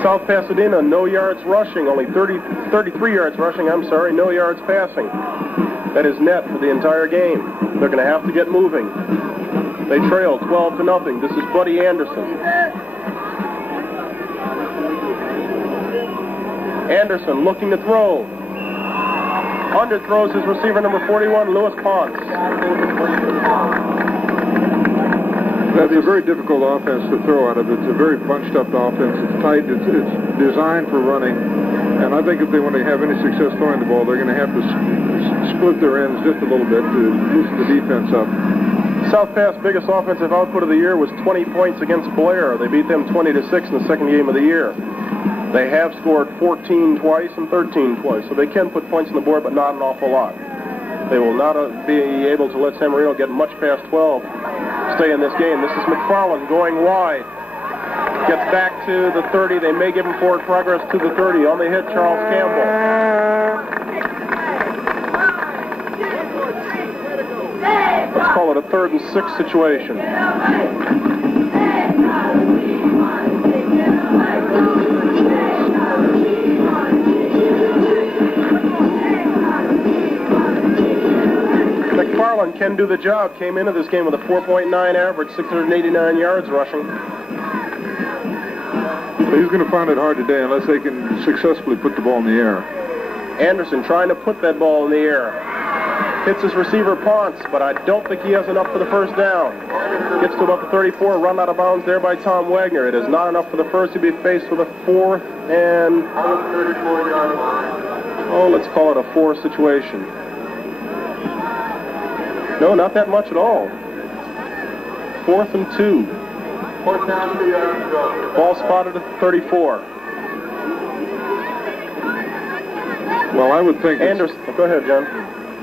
South Pasadena, no yards rushing, only 33 yards rushing, no yards passing. That is net for the entire game. They're going to have to get moving. They trail 12-0. This is Buddy Anderson. Anderson looking to throw. Underthrows his receiver number 41, Louis Ponce. That's a very difficult offense to throw out of. It's a very bunched up offense. It's tight. It's designed for running. And I think if they want to have any success throwing the ball, they're going to have to split their ends just a little bit to loosen the defense up. South Pass' biggest offensive output of the year was 20 points against Blair. They beat them 20-6 in the second game of the year. They have scored 14 twice and 13 twice, so they can put points on the board, but not an awful lot. They will not be able to let San Marino get much past 12, stay in this game. This is McFarland going wide. Gets back to the 30. They may give him forward progress to the 30. On the hit, Charles Campbell. Let's call it a 3rd and 6 situation. McFarland can do the job. Came into this game with a 4.9 average, 689 yards rushing. He's going to find it hard today unless they can successfully put the ball in the air. Anderson trying to put that ball in the air. Hits his receiver Ponce, but I don't think he has enough for the first down. Gets to about the 34, run out of bounds there by Tom Wagner. It is not enough for the first. He'll be faced with a 4th and... let's call it a 4 situation. No, not that much at all. 4th and 2. Ball spotted at the 34. Well, I would think... Anderson, go ahead, John.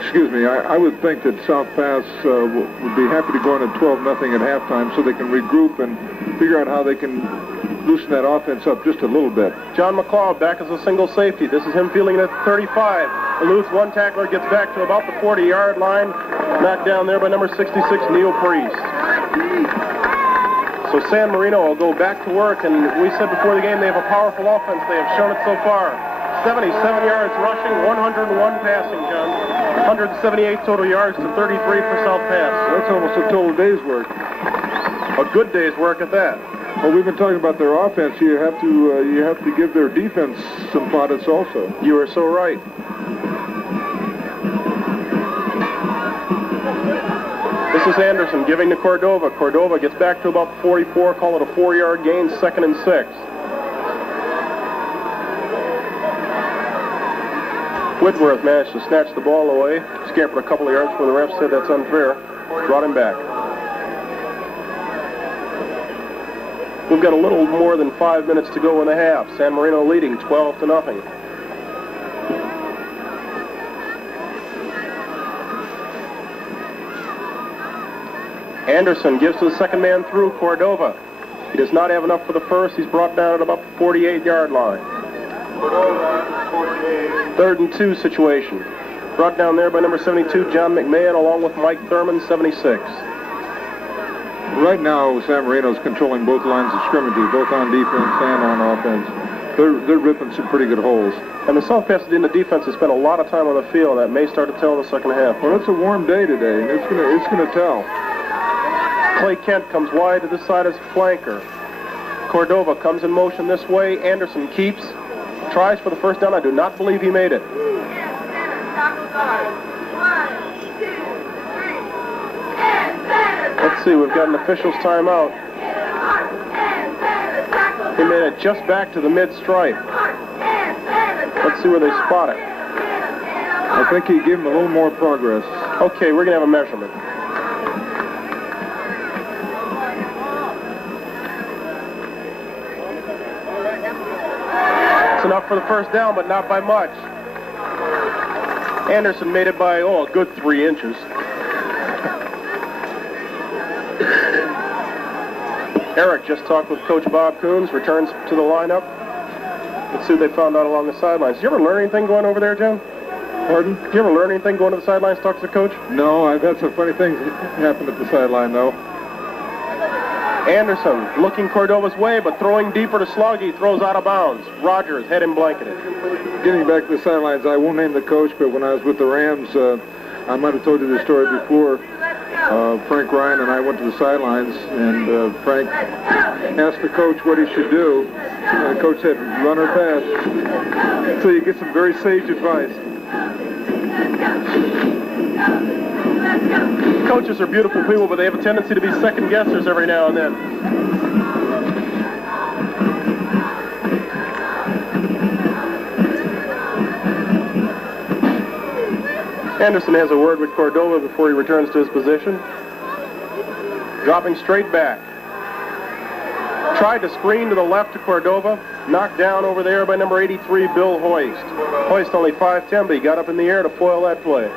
Excuse me. I would think that South Pass would be happy to go in at 12-0 at halftime so they can regroup and figure out how they can loosen that offense up just a little bit. John McLeod back as a single safety. This is him fielding it at 35. Eludes one tackler, gets back to about the 40-yard line. Knocked down there by number 66, Neil Priest. So San Marino will go back to work, and we said before the game they have a powerful offense. They have shown it so far. 77 yards rushing, 101 passing, John. 178 total yards to 33 for South Pass. That's almost a total day's work. A good day's work at that. Well, we've been talking about their offense. You have to give their defense some plaudits also. You are so right. This is Anderson giving to Cordova. Cordova gets back to about 44, call it a 4-yard gain, 2nd and 6. Whitworth managed to snatch the ball away, scampered a couple of yards where the ref said that's unfair, brought him back. We've got a little more than 5 minutes to go in the half. San Marino leading 12-0. Anderson gives to the second man through, Cordova. He does not have enough for the first. He's brought down at about the 48-yard line. 3rd and 2 situation. Brought down there by number 72, John McMahon, along with Mike Thurman, 76. Right now, San Marino's controlling both lines of scrimmage, both on defense and on offense. They're ripping some pretty good holes. And the South Pasadena defense has spent a lot of time on the field. That may start to tell in the second half. Well, it's a warm day today, and it's gonna tell. Clay Kent comes wide to this side as flanker. Cordova comes in motion this way. Anderson keeps. Tries for the first down. I do not believe he made it. Let's see. We've got an official's timeout. He made it just back to the mid-stripe. Let's see where they spot it. I think he gave him a little more progress. Okay, we're going to have a measurement. It's enough for the first down, but not by much. Anderson made it by, a good 3 inches. Eric just talked with Coach Bob Coons, returns to the lineup. Let's see what they found out along the sidelines. Did you ever learn anything going over there, Jim? Pardon? Did you ever learn anything going to the sidelines, talk to the coach? No, I've had some funny things happen at the sideline, though. Anderson looking Cordova's way, but throwing deeper to Slug. He throws out of bounds. Rogers had him blanketed. Getting back to the sidelines, I won't name the coach, but when I was with the Rams, I might have told you this story before. Frank Ryan and I went to the sidelines, and Frank asked the coach what he should do, and the coach said, run or pass. So you get some very sage advice. Coaches are beautiful people, but they have a tendency to be second guessers every now and then. Anderson has a word with Cordova before he returns to his position. Dropping straight back. Tried to screen to the left to Cordova. Knocked down over there by number 83, Bill Hoist. Hoist only 5'10", but he got up in the air to foil that play.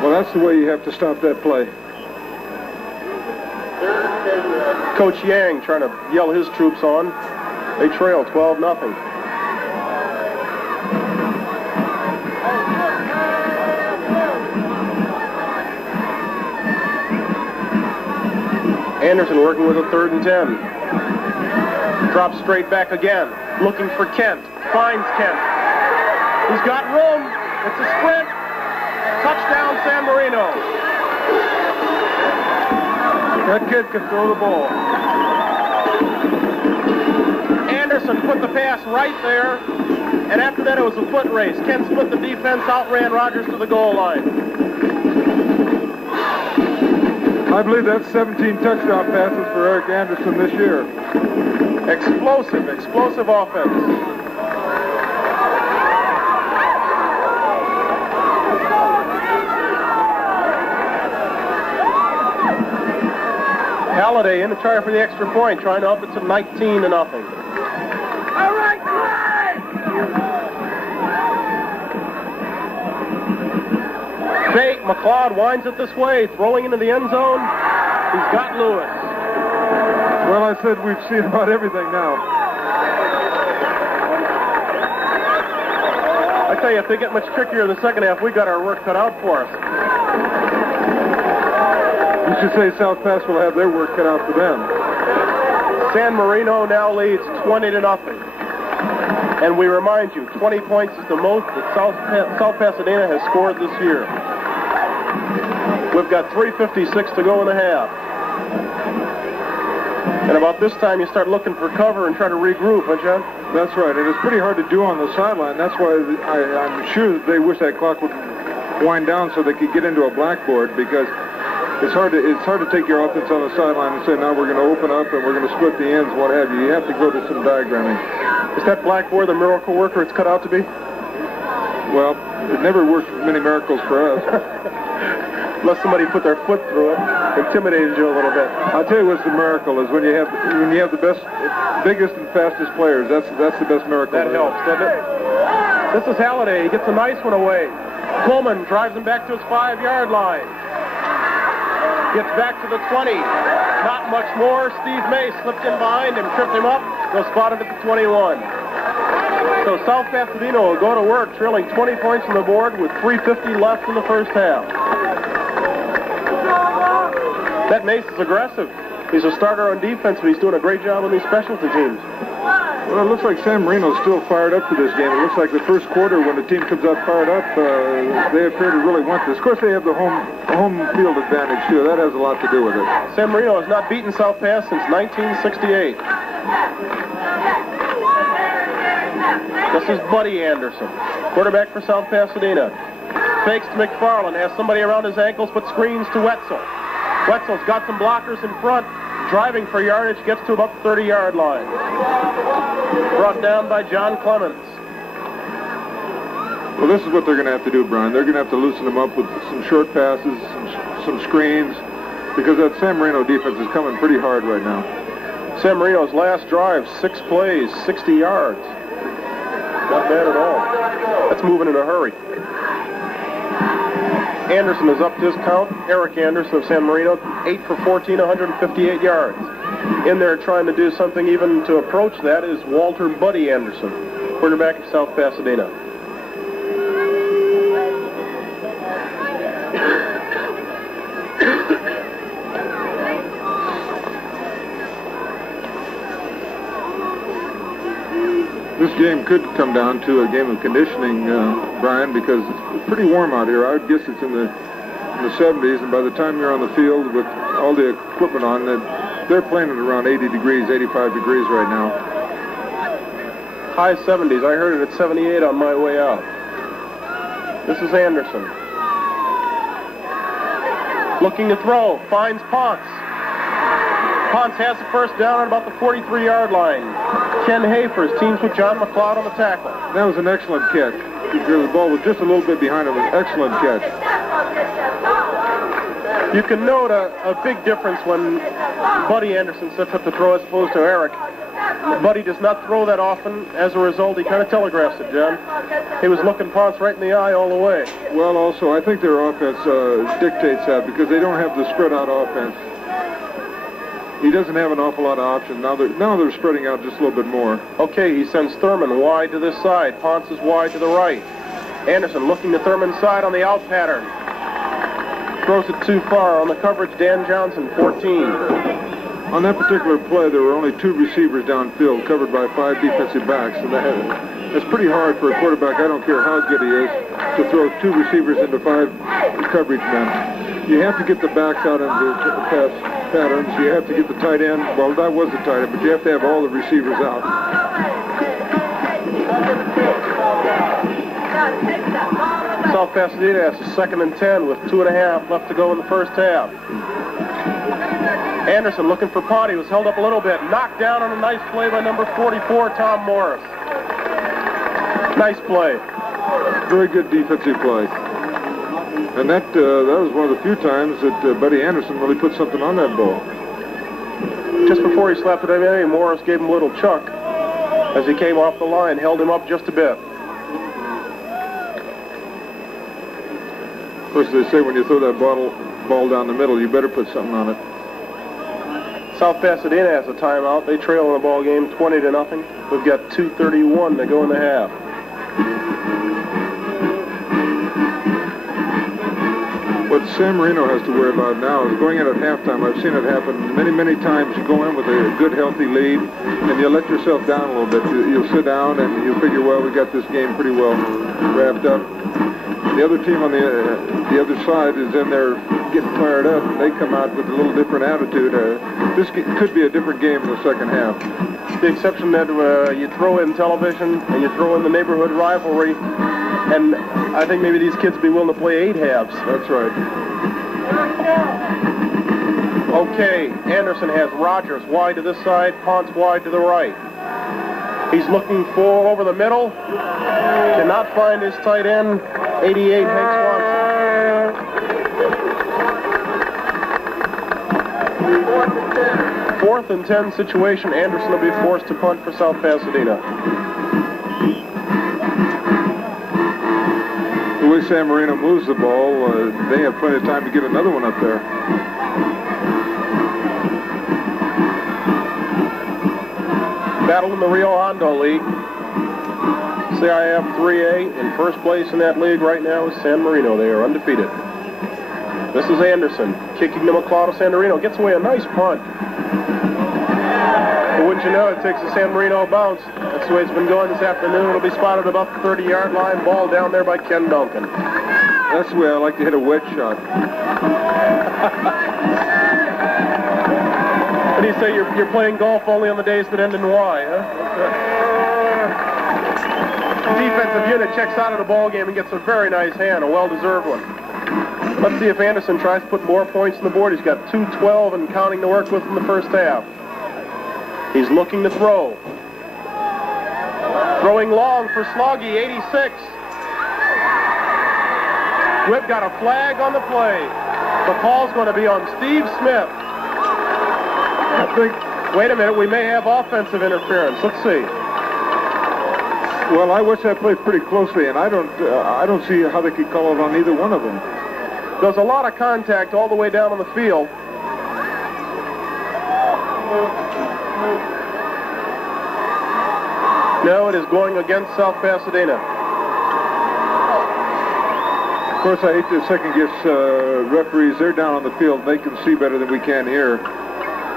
Well, that's the way you have to stop that play. Coach Yang trying to yell his troops on. They trail 12-0. Anderson working with a 3rd and 10. Drops straight back again. Looking for Kent. Finds Kent. He's got room. It's a sprint. Touchdown, San Marino. That kid can throw the ball. Anderson put the pass right there, and after that it was a foot race. Kent split the defense, outran Rogers to the goal line. I believe that's 17 touchdown passes for Eric Anderson this year. Explosive offense. Halliday in to try for the extra point, trying to up it to 19-0. All right, Bate, McLeod winds it this way, throwing into the end zone. He's got Lewis. Well, I said we've seen about everything now. I tell you, if they get much trickier in the second half, we got our work cut out for us. You should say South Pass will have their work cut out for them. San Marino now leads 20-0. And we remind you, 20 points is the most that South Pasadena has scored this year. We've got 3:56 to go in the half. And about this time, you start looking for cover and try to regroup, huh, John? That's right, and it's pretty hard to do on the sideline. That's why I'm sure that they wish that clock would wind down so they could get into a blackboard, because it's hard to take your offense on the sideline and say, now we're going to open up and we're going to split the ends, what have you. You have to go to some diagramming. Is that blackboard the miracle worker it's cut out to be? Well, it never worked many miracles for us. Unless somebody put their foot through it, intimidated you a little bit. I'll tell you what's the miracle is when you have the best, biggest and fastest players. That's the best miracle. That helps, doesn't it? This is Halliday. He gets a nice one away. Coleman drives him back to his 5-yard line. Gets back to the 20. Not much more. Steve May slipped in behind him, tripped him up. They'll spot it at the 21. So South Pasadena will go to work, trailing 20 points on the board with 3:50 left in the first half. That Mace is aggressive. He's a starter on defense, but he's doing a great job on these specialty teams. Well, it looks like San Marino's still fired up for this game. It looks like the first quarter, when the team comes out fired up, they appear to really want this. Of course, they have the home field advantage, too. That has a lot to do with it. San Marino has not beaten South Pass since 1968. This is Buddy Anderson, quarterback for South Pasadena. Fakes to McFarland, has somebody around his ankles, but screens to Wetzel. Wetzel's got some blockers in front, driving for yardage, gets to about the 30-yard line. Brought down by John Clemens. Well, this is what they're going to have to do, Brian. They're going to have to loosen them up with some short passes, some screens, because that San Marino defense is coming pretty hard right now. San Marino's last drive, 6 plays, 60 yards. Not bad at all. That's moving in a hurry. Anderson is up to his count. Eric Anderson of San Marino, 8 for 14, 158 yards. In there trying to do something even to approach that is Walter Buddy Anderson, quarterback of South Pasadena. This game could come down to a game of conditioning, Brian, because it's pretty warm out here. I would guess it's in the 70s, and by the time you're on the field with all the equipment on, they're playing at around 80 degrees, 85 degrees right now. High 70s. I heard it at 78 on my way out. This is Anderson. Looking to throw. Finds Ponce. Ponce has the first down at about the 43-yard line. Ken Hafers teams with John McLeod on the tackle. That was an excellent catch. The ball was just a little bit behind him. An excellent catch. You can note a big difference when Buddy Anderson sets up to throw as opposed to Eric. Buddy does not throw that often. As a result, he kind of telegraphs it, John. He was looking Ponce right in the eye all the way. Well, also, I think their offense dictates that because they don't have the spread-out offense. He doesn't have an awful lot of options. Now they're spreading out just a little bit more. Okay, he sends Thurman wide to this side. Ponce is wide to the right. Anderson looking to Thurman's side on the out pattern. Throws it too far. On the coverage, Dan Johnson, 14. On that particular play, there were only 2 receivers downfield covered by 5 defensive backs. And that's pretty hard for a quarterback, I don't care how good he is, to throw 2 receivers into 5 coverage men. You have to get the backs out into pass patterns. You have to get the tight end. Well, that was the tight end, but you have to have all the receivers out. South Pasadena has a 2nd and 10 with 2.5 left to go in the first half. Anderson looking for Ponte, was held up a little bit. Knocked down on a nice play by number 44, Tom Morris. Nice play. Very good defensive play. And that was one of the few times that Buddy Anderson really put something on that ball. Just before he slapped it in, Morris gave him a little chuck as he came off the line, held him up just a bit. Of course, they say when you throw that ball down the middle, you better put something on it. South Pasadena has a timeout. They trail in the ball game 20-0. We've got 2:31 to go in the half. What San Marino has to worry about now is going in at halftime. I've seen it happen many, many times. You go in with a good, healthy lead, and you let yourself down a little bit. You'll sit down, and you figure, well, we got this game pretty well wrapped up. The other team on the other side is in there getting fired up, and they come out with a little different attitude. This could be a different game in the second half. The exception that you throw in television and you throw in the neighborhood rivalry, and I think maybe these kids would be willing to play 8 halves. That's right. Okay, Anderson has Rogers wide to this side, Ponce wide to the right. He's looking for over the middle. Cannot find his tight end, 88, Hank Swanson. 4th and 10 situation. Anderson will be forced to punt for South Pasadena. The way San Marino moves the ball, they have plenty of time to get another one up there. Battle in the Rio Hondo League. CIF 3A in first place in that league right now is San Marino. They are undefeated. This is Anderson kicking to McLeod of San Marino. Gets away a nice punt. But wouldn't you know, it takes a San Marino bounce. That's the way it's been going this afternoon. It'll be spotted about the 30-yard line. Ball down there by Ken Duncan. That's the way I like to hit a wedge shot. What do you say? You're playing golf only on the days that end in Y, huh? Defensive unit checks out of the ball game and gets a very nice hand, a well-deserved one. Let's see if Anderson tries to put more points on the board. He's got 2:12 and counting to work with in the first half. He's looking to throw. Throwing long for Sloggy, 86. Whip got a flag on the play. The call's going to be on Steve Smith. Wait a minute, we may have offensive interference. Let's see. Well, I watched that play pretty closely, and I don't see how they could call it on either one of them. There's a lot of contact all the way down on the field. No, it is going against South Pasadena. Of course, I hate to second-guess referees. They're down on the field. They can see better than we can here.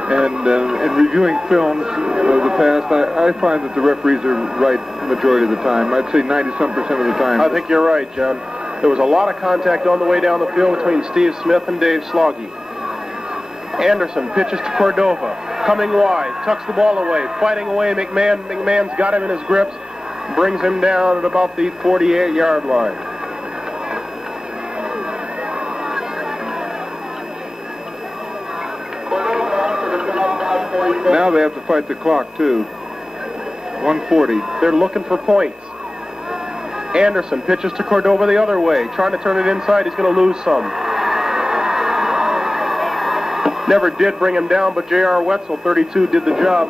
And in reviewing films of the past, I find that the referees are right the majority of the time. I'd say 90-some% of the time. I think you're right, John. There was a lot of contact on the way down the field between Steve Smith and Dave Sloggy. Anderson pitches to Cordova, coming wide, tucks the ball away, fighting away McMahon. McMahon's got him in his grips, brings him down at about the 48-yard line. Now they have to fight the clock, too. 1:40. They're looking for points. Anderson pitches to Cordova the other way, trying to turn it inside. He's going to lose some. Never did bring him down, but J.R. Wetzel, 32, did the job.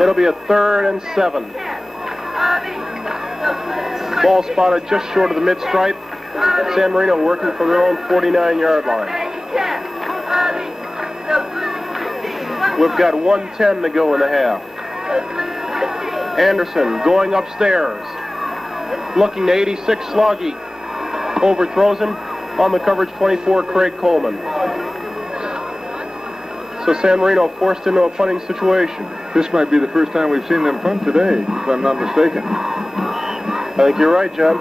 It'll be a 3rd and 7. Ball spotted just short of the mid-stripe. San Marino working from their own 49-yard line. We've got 1:10 to go in the half. Anderson going upstairs. Looking to 86, Sloggy. Overthrows him on the coverage 24, Craig Coleman. So San Marino forced into a punting situation. This might be the first time we've seen them punt today, if I'm not mistaken. I think you're right, John.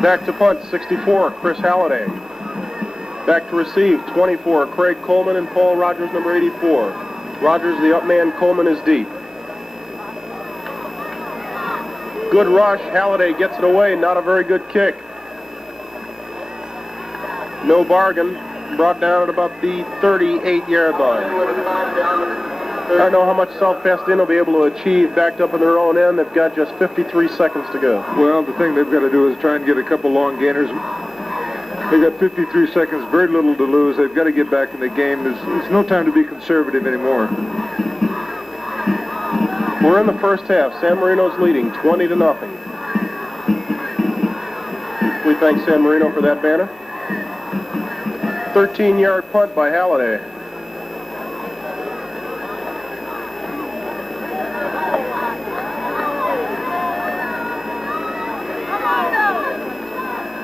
Back to punt, 64, Chris Halliday. Back to receive, 24, Craig Coleman and Paul Rogers, number 84. Rogers, the up man, Coleman is deep. Good rush, Halliday gets it away, not a very good kick. No bargain, brought down at about the 38-yard line. I don't know how much South Pasadena will be able to achieve backed up in their own end. They've got just 53 seconds to go. Well, the thing they've got to do is try and get a couple long gainers. They've got 53 seconds, very little to lose. They've got to get back in the game. There's no time to be conservative anymore. We're in the first half. San Marino's leading 20-0. We thank San Marino for that banner. 13-yard punt by Halliday.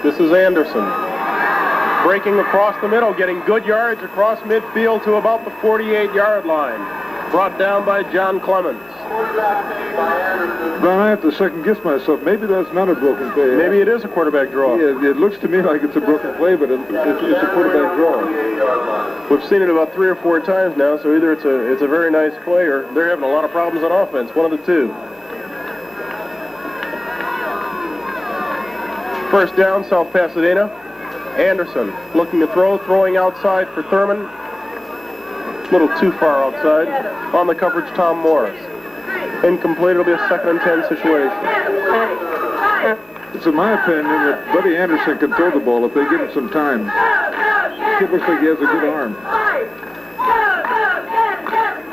This is Anderson. Breaking across the middle, getting good yards across midfield to about the 48-yard line. Brought down by John Clemens. Ron, I have to second-guess myself. Maybe that's not a broken play. Maybe it is a quarterback draw. Yeah, it looks to me like it's a broken play, but it's a quarterback draw. We've seen it about 3 or 4 times now, so either it's a very nice play or they're having a lot of problems on offense. One of the two. First down, South Pasadena. Anderson looking to throw, throwing outside for Thurman. A little too far outside. On the coverage, Tom Morris. Incomplete, it'll be a 2nd and 10 situation. It's in my opinion that Buddy Anderson can throw the ball if they give him some time. The kid looks like he has a good arm.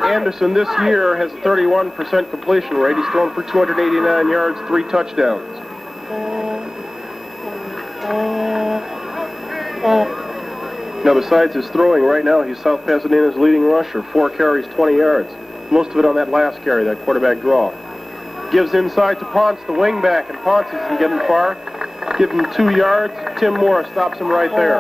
Anderson this year has a 31% completion rate. He's thrown for 289 yards, 3 touchdowns. Now, besides his throwing, right now he's South Pasadena's leading rusher. 4 carries, 20 yards. Most of it on that last carry, that quarterback draw. Gives inside to Ponce, the wingback, and Ponce isn't getting far. Give him 2 yards. Tim Moore stops him right there.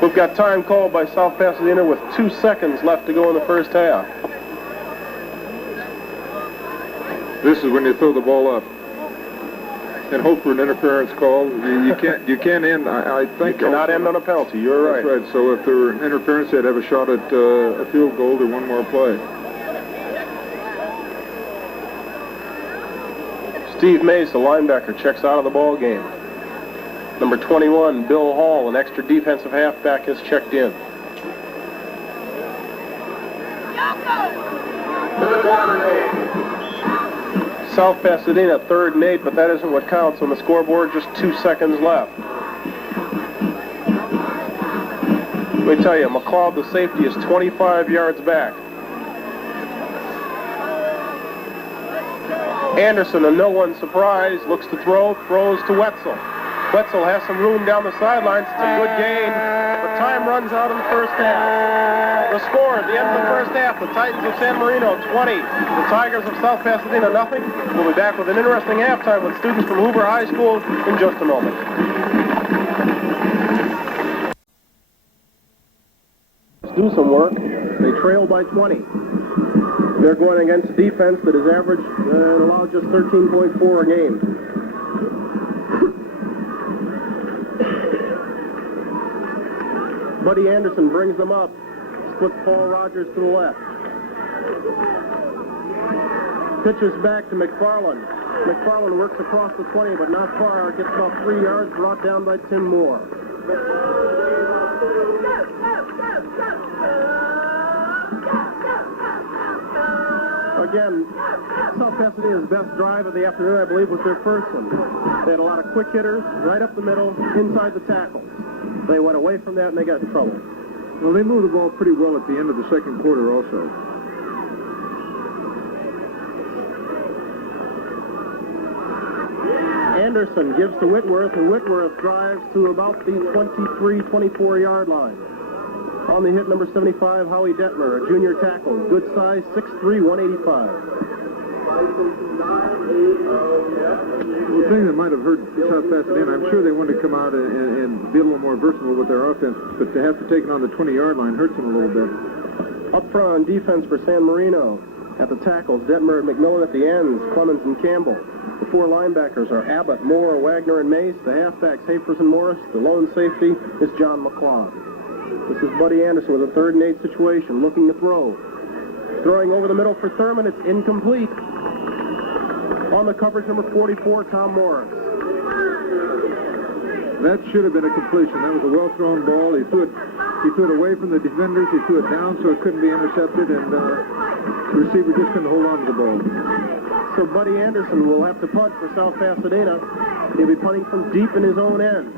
We've got time called by South Pasadena with 2 seconds left to go in the first half. This is when you throw the ball up and hope for an interference call. You can't end. I think you cannot end on a penalty. You're right. That's right. So if there were interference, they'd have a shot at a field goal or one more play. Steve Mays, the linebacker, checks out of the ball game. Number 21, Bill Hall, an extra defensive halfback, has checked in. South Pasadena, 3rd and 8, but that isn't what counts on the scoreboard. Just 2 seconds left. Let me tell you, McLeod, the safety, is 25 yards back. Anderson, a no one surprise, looks to throw, throws to Wetzel. Wetzel has some room down the sidelines. It's a good gain, but time runs out in the first half. The score at the end of the first half, the Titans of San Marino 20, the Tigers of South Pasadena nothing. We'll be back with an interesting halftime with students from Hoover High School in just a moment. Let's do some work. They trail by 20. They're going against defense that is average and allowed just 13.4 a game. Buddy Anderson brings them up. Splits Paul Rogers to the left. Pitches back to McFarland. McFarland works across the 20, but not far. Gets about 3 yards, brought down by Tim Moore. Again, South Pasadena's best drive of the afternoon, I believe, was their first one. They had a lot of quick hitters right up the middle, inside the tackles. They went away from that and they got in trouble. Well, they moved the ball pretty well at the end of the second quarter also. Anderson gives to Whitworth, and Whitworth drives to about the 23, 24-yard line. On the hit, number 75, Howie Detmer, a junior tackle. Good size, 6'3", 185. The thing that might have hurt South Pasadena, I'm sure they wanted to come out and be a little more versatile with their offense, but to have to take it on the 20-yard line hurts them a little bit. Up front on defense for San Marino. At the tackles, Detmer and McMillan at the ends, Clemens and Campbell. The four linebackers are Abbott, Moore, Wagner, and Mace. The halfbacks, Hafers and Morris. The lone safety is John McClaw. This is Buddy Anderson with a 3rd and 8 situation, looking to throw. Throwing over the middle for Thurman, it's incomplete. On the coverage, number 44, Tom Morris. That should have been a completion. That was a well-thrown ball. He threw it away from the defenders. He threw it down so it couldn't be intercepted, and the receiver just couldn't hold on to the ball. So Buddy Anderson will have to punt for South Pasadena. He'll be punting from deep in his own end.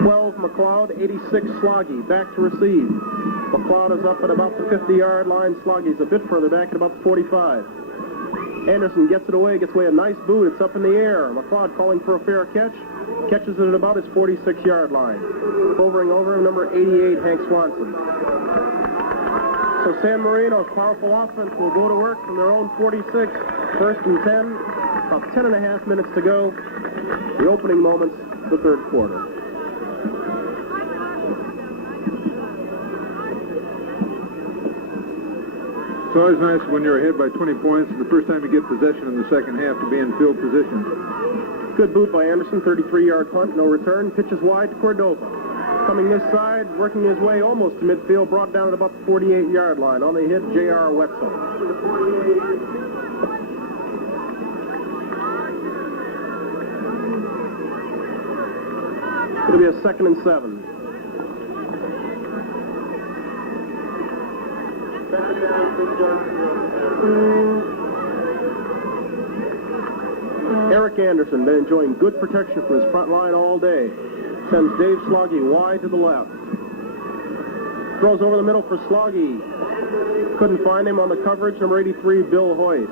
12, McLeod, 86, Sloggy, back to receive. McLeod is up at about the 50-yard line. Sloggy's a bit further back at about the 45. Anderson gets it away, gets away a nice boot. It's up in the air. McLeod calling for a fair catch. Catches it at about his 46-yard line. Hovering over him, number 88, Hank Swanson. So San Marino's powerful offense will go to work from their own 46. 1st and 10. About 10 and a half minutes to go. The opening moments of the third quarter. It's always nice when you're ahead by 20 points and the first time you get possession in the second half to be in field position. Good boot by Anderson, 33-yard punt, no return. Pitches wide to Cordova. Coming this side, working his way almost to midfield, brought down at about the 48-yard line. On the hit, J.R. Wetzel. It'll be a 2nd and 7. Eric Anderson been enjoying good protection from his front line all day. Sends Dave Sloggy wide to the left. Throws over the middle for Sloggy. Couldn't find him on the coverage. Number 83, Bill Hoyt.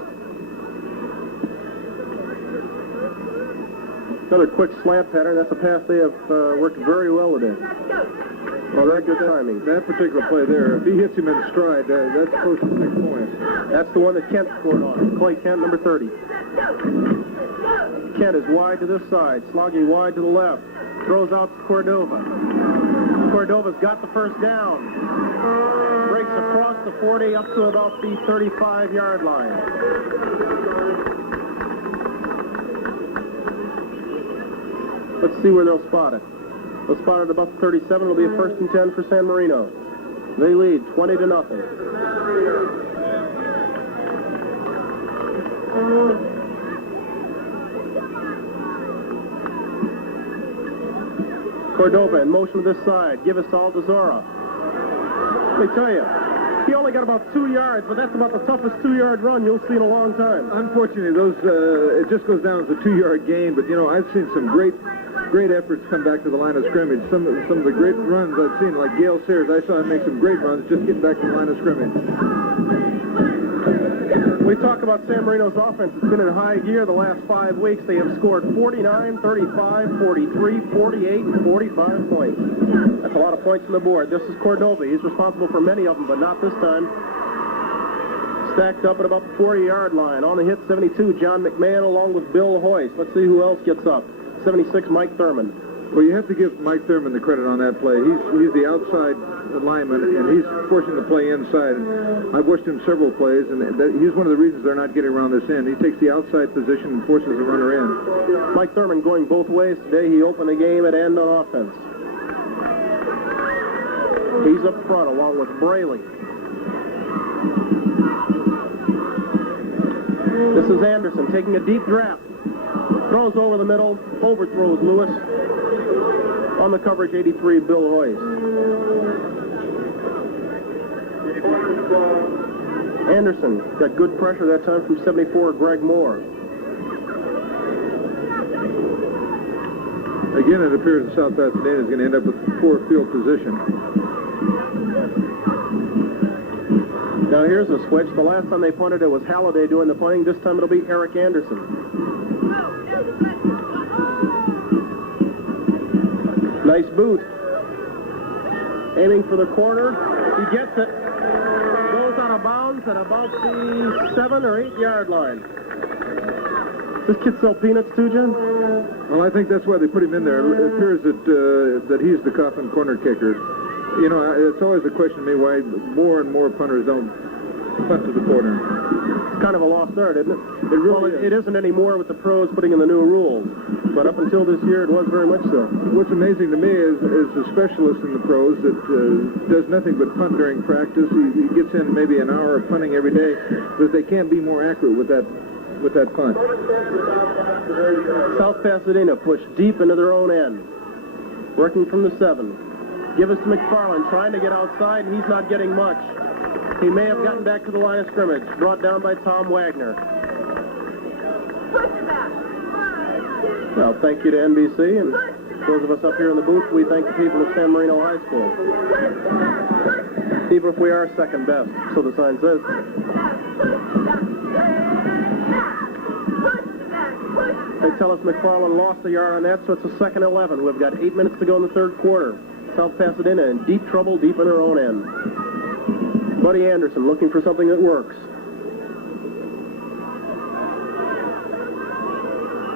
Another quick slant pattern. That's a pass they have worked very well today. Well, very good timing. That particular play there, if he hits him in stride, that's close to 6 points. That's the one that Kent scored on. Clay Kent, number 30. Kent is wide to this side. Sloggy wide to the left. Throws out to Cordova. Cordova's got the first down. Breaks across the 40 up to about the 35-yard line. Let's see where they'll spot it. They'll spot it about the 37. It'll be a 1st and 10 for San Marino. They lead 20-0. Cordova in motion to this side. Give us all to Zora. Let me tell you, he only got about 2 yards, but that's about the toughest 2-yard run you'll see in a long time. Unfortunately, it just goes down as a 2-yard gain, but, I've seen some great efforts come back to the line of scrimmage. Some of the great runs I've seen, like Gale Sayers, I saw him make some great runs just getting back to the line of scrimmage. We talk about San Marino's offense. It's been in high gear the last 5 weeks. They have scored 49, 35, 43, 48, and 45 points. That's a lot of points on the board. This is Cordova. He's responsible for many of them, but not this time. Stacked up at about the 40-yard line. On the hit, 72, John McMahon along with Bill Hoyce. Let's see who else gets up. 76, Mike Thurman. Well, you have to give Mike Thurman the credit on that play. He's the outside lineman, and he's forcing the play inside. I've watched him several plays, and he's one of the reasons they're not getting around this end. He takes the outside position and forces the runner in. Mike Thurman going both ways today. He opened the game at end on offense. He's up front along with Braley. This is Anderson taking a deep draft. Throws over the middle, overthrows Lewis. On the coverage, 83, Bill Hoyce. Anderson got good pressure that time from 74, Greg Moore. Again, it appears that South Pasadena is going to end up with poor field position. Now here's a switch. The last time they punted, it was Halliday doing the punting. This time it'll be Eric Anderson. Nice boot. Aiming for the corner. He gets it. Goes out of bounds at about the 7 or 8 yard line. This kid sell peanuts too, Jim? Well, I think that's why they put him in there. It appears that he's the coffin corner kicker. You know, it's always a question to me why more and more punters don't punt to the corner. It's kind of a lost art, isn't it? It really is. It isn't anymore with the pros putting in the new rules. But up until this year, it was very much so. What's amazing to me is the specialist in the pros that does nothing but punt during practice. He gets in maybe an hour of punting every day, but they can't be more accurate with that punt. South Pasadena pushed deep into their own end. Working from the 7. Give us to McFarland, trying to get outside, and he's not getting much. He may have gotten back to the line of scrimmage. Brought down by Tom Wagner. Well, thank you to NBC, and those of us up here in the booth, we thank the people of San Marino High School. Even if we are second best, so the sign says. They tell us McFarland lost a yard on that, so it's a 2nd 11. We've got 8 minutes to go in the third quarter. South Pasadena in deep trouble, deep in their own end. Buddy Anderson looking for something that works.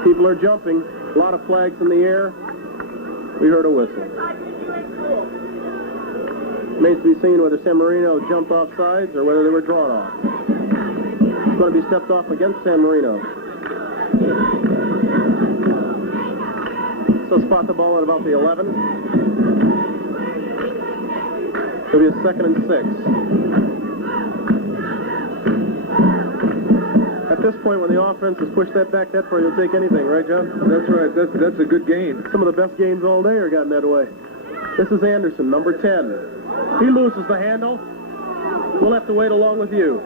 People are jumping. A lot of flags in the air. We heard a whistle. Remains to be seen whether San Marino jumped off sides or whether they were drawn off. It's going to be stepped off against San Marino. So spot the ball at about the 11. It'll be a 2nd and 6. At this point, when the offense has pushed that back that far, you'll take anything, right, John? That's right. That's a good gain. Some of the best games all day are gotten that way. This is Anderson, number 10. He loses the handle. We'll have to wait along with you.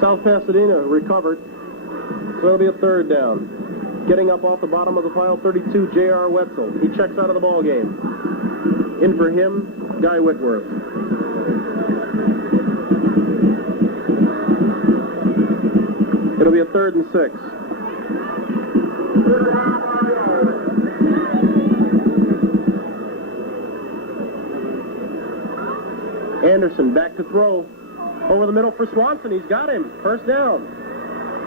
South Pasadena recovered. So it'll be a 3rd down. Getting up off the bottom of the pile, 32, J.R. Wetzel. He checks out of the ball game. In for him, Guy Whitworth. It'll be a 3rd and 6. Anderson back to throw. Over the middle for Swanson. He's got him. 1st down.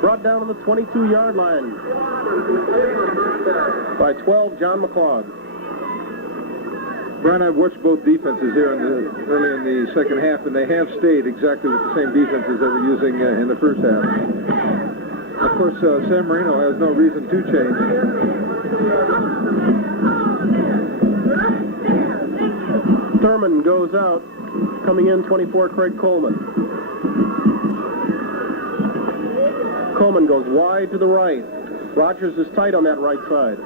Brought down on the 22-yard line by 12, John McCloud. Brian, I've watched both defenses here early in the second half, and they have stayed exactly with the same defenses they were using in the first half. Of course, San Marino has no reason to change. Thurman goes out. Coming in, 24, Craig Coleman. Coleman goes wide to the right. Rogers is tight on that right side.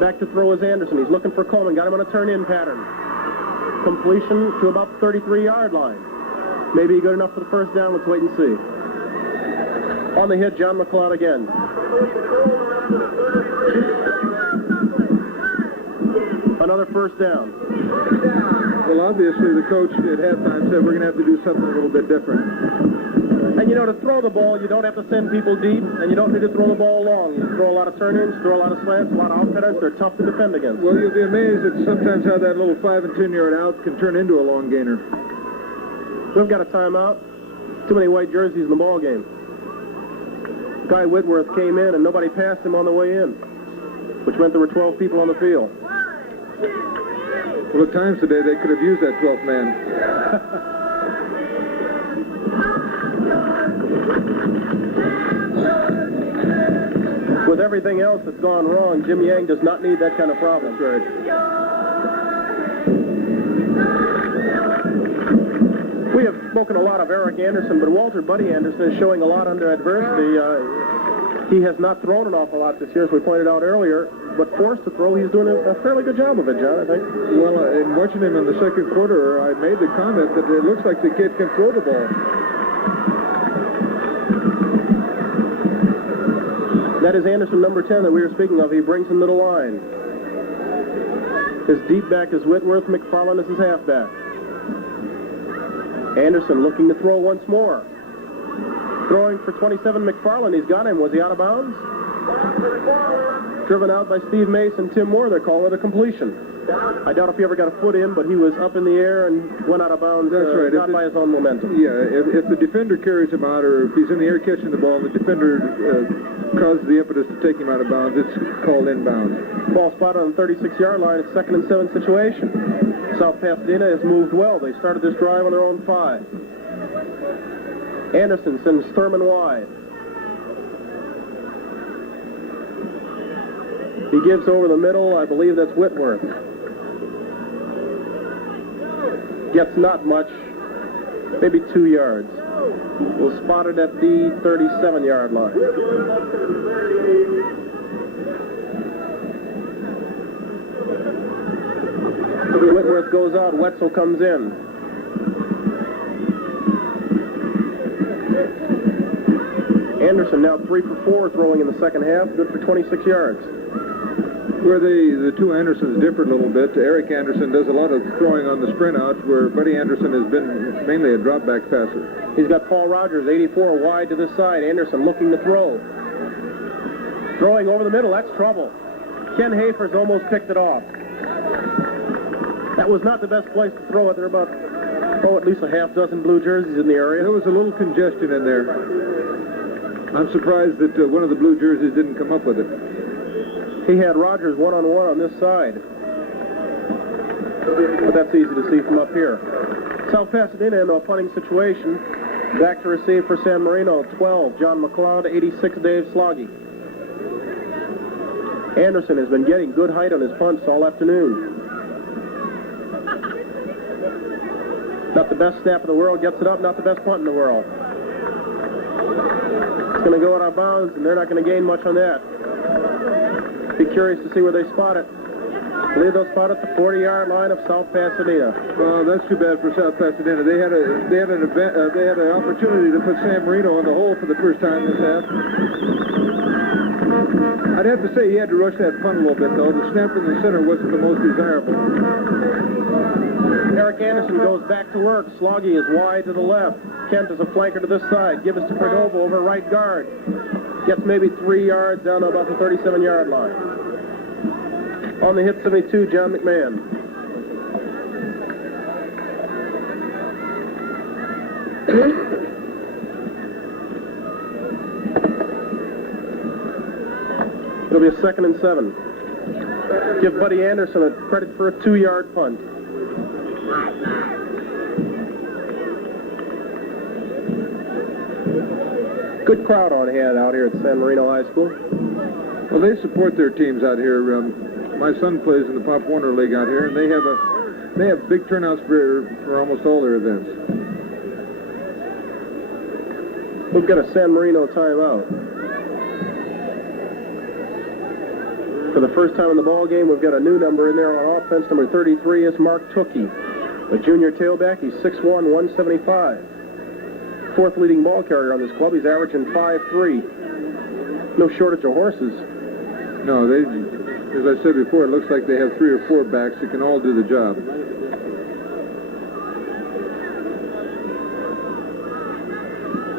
Back to throw is Anderson. He's looking for Coleman. Got him on a turn-in pattern. Completion to about the 33-yard line. Maybe good enough for the 1st down. Let's wait and see. On the hit, John McLeod again. Another 1st down. Well, obviously the coach at halftime said we're going to have to do something a little bit different. And you know, to throw the ball, you don't have to send people deep, and you don't need to throw the ball long. You throw a lot of turn-ins, throw a lot of slants, a lot of outcutters. They're tough to defend against. Well, you'll be amazed at sometimes how that little 5 and 10 yard out can turn into a long gainer. We've got a timeout. Too many white jerseys in the ball game. Guy Whitworth came in, and nobody passed him on the way in, which meant there were 12 people on the field. Well, at times today, they could have used that 12th man. With everything else that's gone wrong, Jim Yang does not need that kind of problem. That's right. We have spoken a lot of Eric Anderson, but Walter Buddy Anderson is showing a lot under adversity. He has not thrown an awful lot this year, as we pointed out earlier, but forced to throw, he's doing a fairly good job of it, John, I think. Well, in watching him in the second quarter, I made the comment that it looks like the kid can throw the ball. That is Anderson, number 10, that we were speaking of. He brings him to the line. His deep back is Whitworth. McFarland is his halfback. Anderson looking to throw once more. Throwing for 27, McFarland. He's got him. Was he out of bounds? Driven out by Steve Mace and Tim Moore. They're calling it a completion. I doubt if he ever got a foot in, but he was up in the air and went out of bounds. That's right. Not by his own momentum. Yeah, if the defender carries him out, or if he's in the air catching the ball, and the defender causes the impetus to take him out of bounds, it's called inbounds. Ball spotted on the 36-yard line. It's 2nd and 7 situation. South Pasadena has moved well. They started this drive on their own 5. Anderson sends Thurman wide. He gives over the middle. I believe that's Whitworth. Gets not much, maybe 2 yards. Was spotted at the 37-yard line. Whitworth goes out. Wetzel comes in. Anderson now 3 for 4 throwing in the second half, good for 26 yards. Where the two Andersons differ a little bit, Eric Anderson does a lot of throwing on the sprint out, where Buddy Anderson has been mainly a drop-back passer. He's got Paul Rogers, 84, wide to the side. Anderson looking to throw. Throwing over the middle, that's trouble. Ken Hafer's almost picked it off. That was not the best place to throw it. There are about, at least a half dozen blue jerseys in the area. There was a little congestion in there. I'm surprised that one of the blue jerseys didn't come up with it. He had Rogers one-on-one on this side. But that's easy to see from up here. South Pasadena into a punting situation. Back to receive for San Marino, 12, John McLeod, 86, Dave Sloggy. Anderson has been getting good height on his punts all afternoon. Not the best snap in the world, gets it up, not the best punt in the world. It's going to go out of bounds, and they're not going to gain much on that. Be curious to see where they spot it. I believe they'll spot it at the 40-yard line of South Pasadena. Well, that's too bad for South Pasadena. They had an opportunity to put San Marino in the hole for the first time this half. I'd have to say he had to rush that punt a little bit, though. The snap in the center wasn't the most desirable. Eric Anderson goes back to work. Sloggy is wide to the left. Kent is a flanker to this side. Gibbons to Cordova over right guard. Gets maybe 3 yards down to about the 37-yard line. On the hit 72, John McMahon. It'll be a 2nd and 7. Give Buddy Anderson a credit for a 2-yard punt. Good crowd on hand out here at San Marino High School. Well, they support their teams out here. My son plays in the Pop Warner League out here, and they have big turnouts for almost all their events. We've got a San Marino timeout. For the first time in the ball game, we've got a new number in there on offense. Number 33 is Mark Tookey, a junior tailback. He's 6'1", 175. Fourth leading ball carrier on this club. He's averaging 5'3". No shortage of horses. No, as I said before, it looks like they have 3 or 4 backs that can all do the job.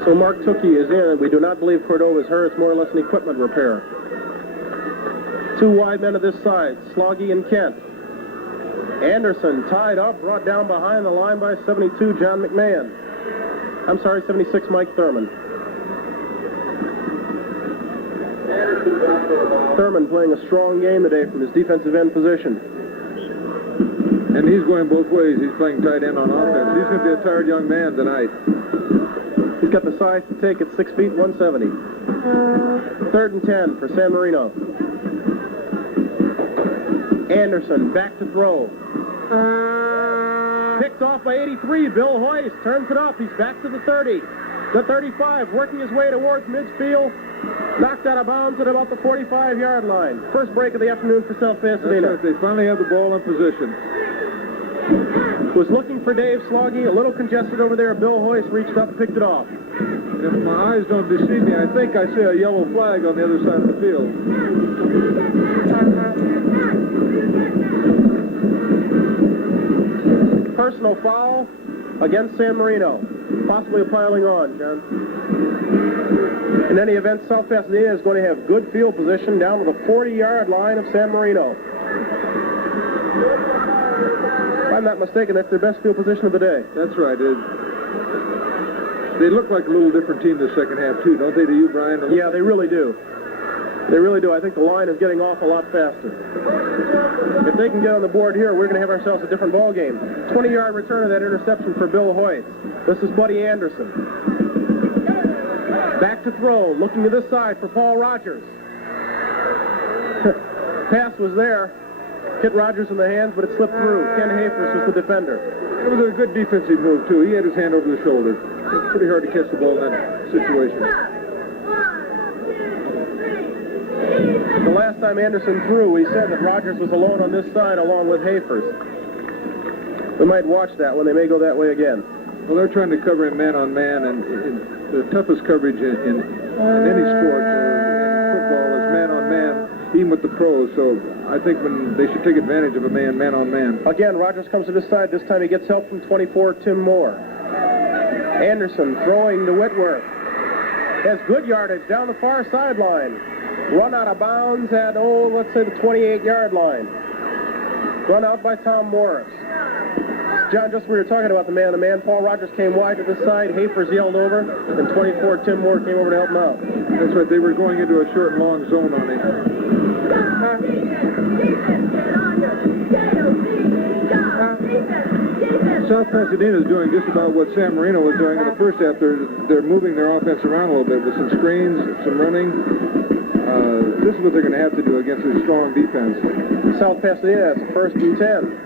So Mark Tukey is in. We do not believe Cordova is hurt. It's more or less an equipment repair. Two wide men to this side, Sloggy and Kent. Anderson tied up, brought down behind the line by 72, John McMahon. I'm sorry, 76, Mike Thurman. Thurman playing a strong game today from his defensive end position. And he's going both ways. He's playing tight end on offense. He's going to be a tired young man tonight. He's got the size to take at 6 feet, 170. 3rd and 10 for San Marino. Anderson back to throw. Picked off by 83. Bill Hoyce turns it up. He's back to the 30. The 35, working his way towards midfield. Knocked out of bounds at about the 45-yard line. First break of the afternoon for South Pasadena. Right. They finally have the ball in position. Was looking for Dave Sloggy. A little congested over there. Bill Hoyce reached up and picked it off. If my eyes don't deceive me, I think I see a yellow flag on the other side of the field. Personal foul against San Marino. Possibly piling on, John. In any event, South Pasadena is going to have good field position down to the 40-yard line of San Marino. If I'm not mistaken, that's their best field position of the day. That's right. They look like a little different team the second half, too, don't they, to you, Brian? Yeah, they really do. They really do. I think the line is getting off a lot faster. If they can get on the board here, we're going to have ourselves a different ball game. 20-yard return of that interception for Bill Hoyt. This is Buddy Anderson. Back to throw, looking to this side for Paul Rogers. Pass was there. Hit Rogers in the hands, but it slipped through. Ken Hafers was the defender. It was a good defensive move, too. He had his hand over the shoulder. It's pretty hard to catch the ball in that situation. The last time Anderson threw, he said that Rogers was alone on this side along with Hafers. We might watch that one. They may go that way again. Well, they're trying to cover him man-on-man, and the toughest coverage in any sport in football is man-on-man, even with the pros. So I think when they should take advantage of a man-on-man. Again, Rogers comes to this side. This time he gets help from 24, Tim Moore. Anderson throwing to Whitworth. Has good yardage down the far sideline. Run out of bounds at, let's say the 28-yard line. Run out by Tom Morris. John, just we were talking about the man-to-man. Paul Rogers came wide to the side. Hafers yelled over, and 24, Tim Moore came over to help him out. That's right. They were going into a short and long zone on him. South Pasadena is doing just about what San Marino was doing in the first half. They're moving their offense around a little bit with some screens, some running. This is what they're going to have to do against a strong defense. South Pasadena, it's 1st and 10.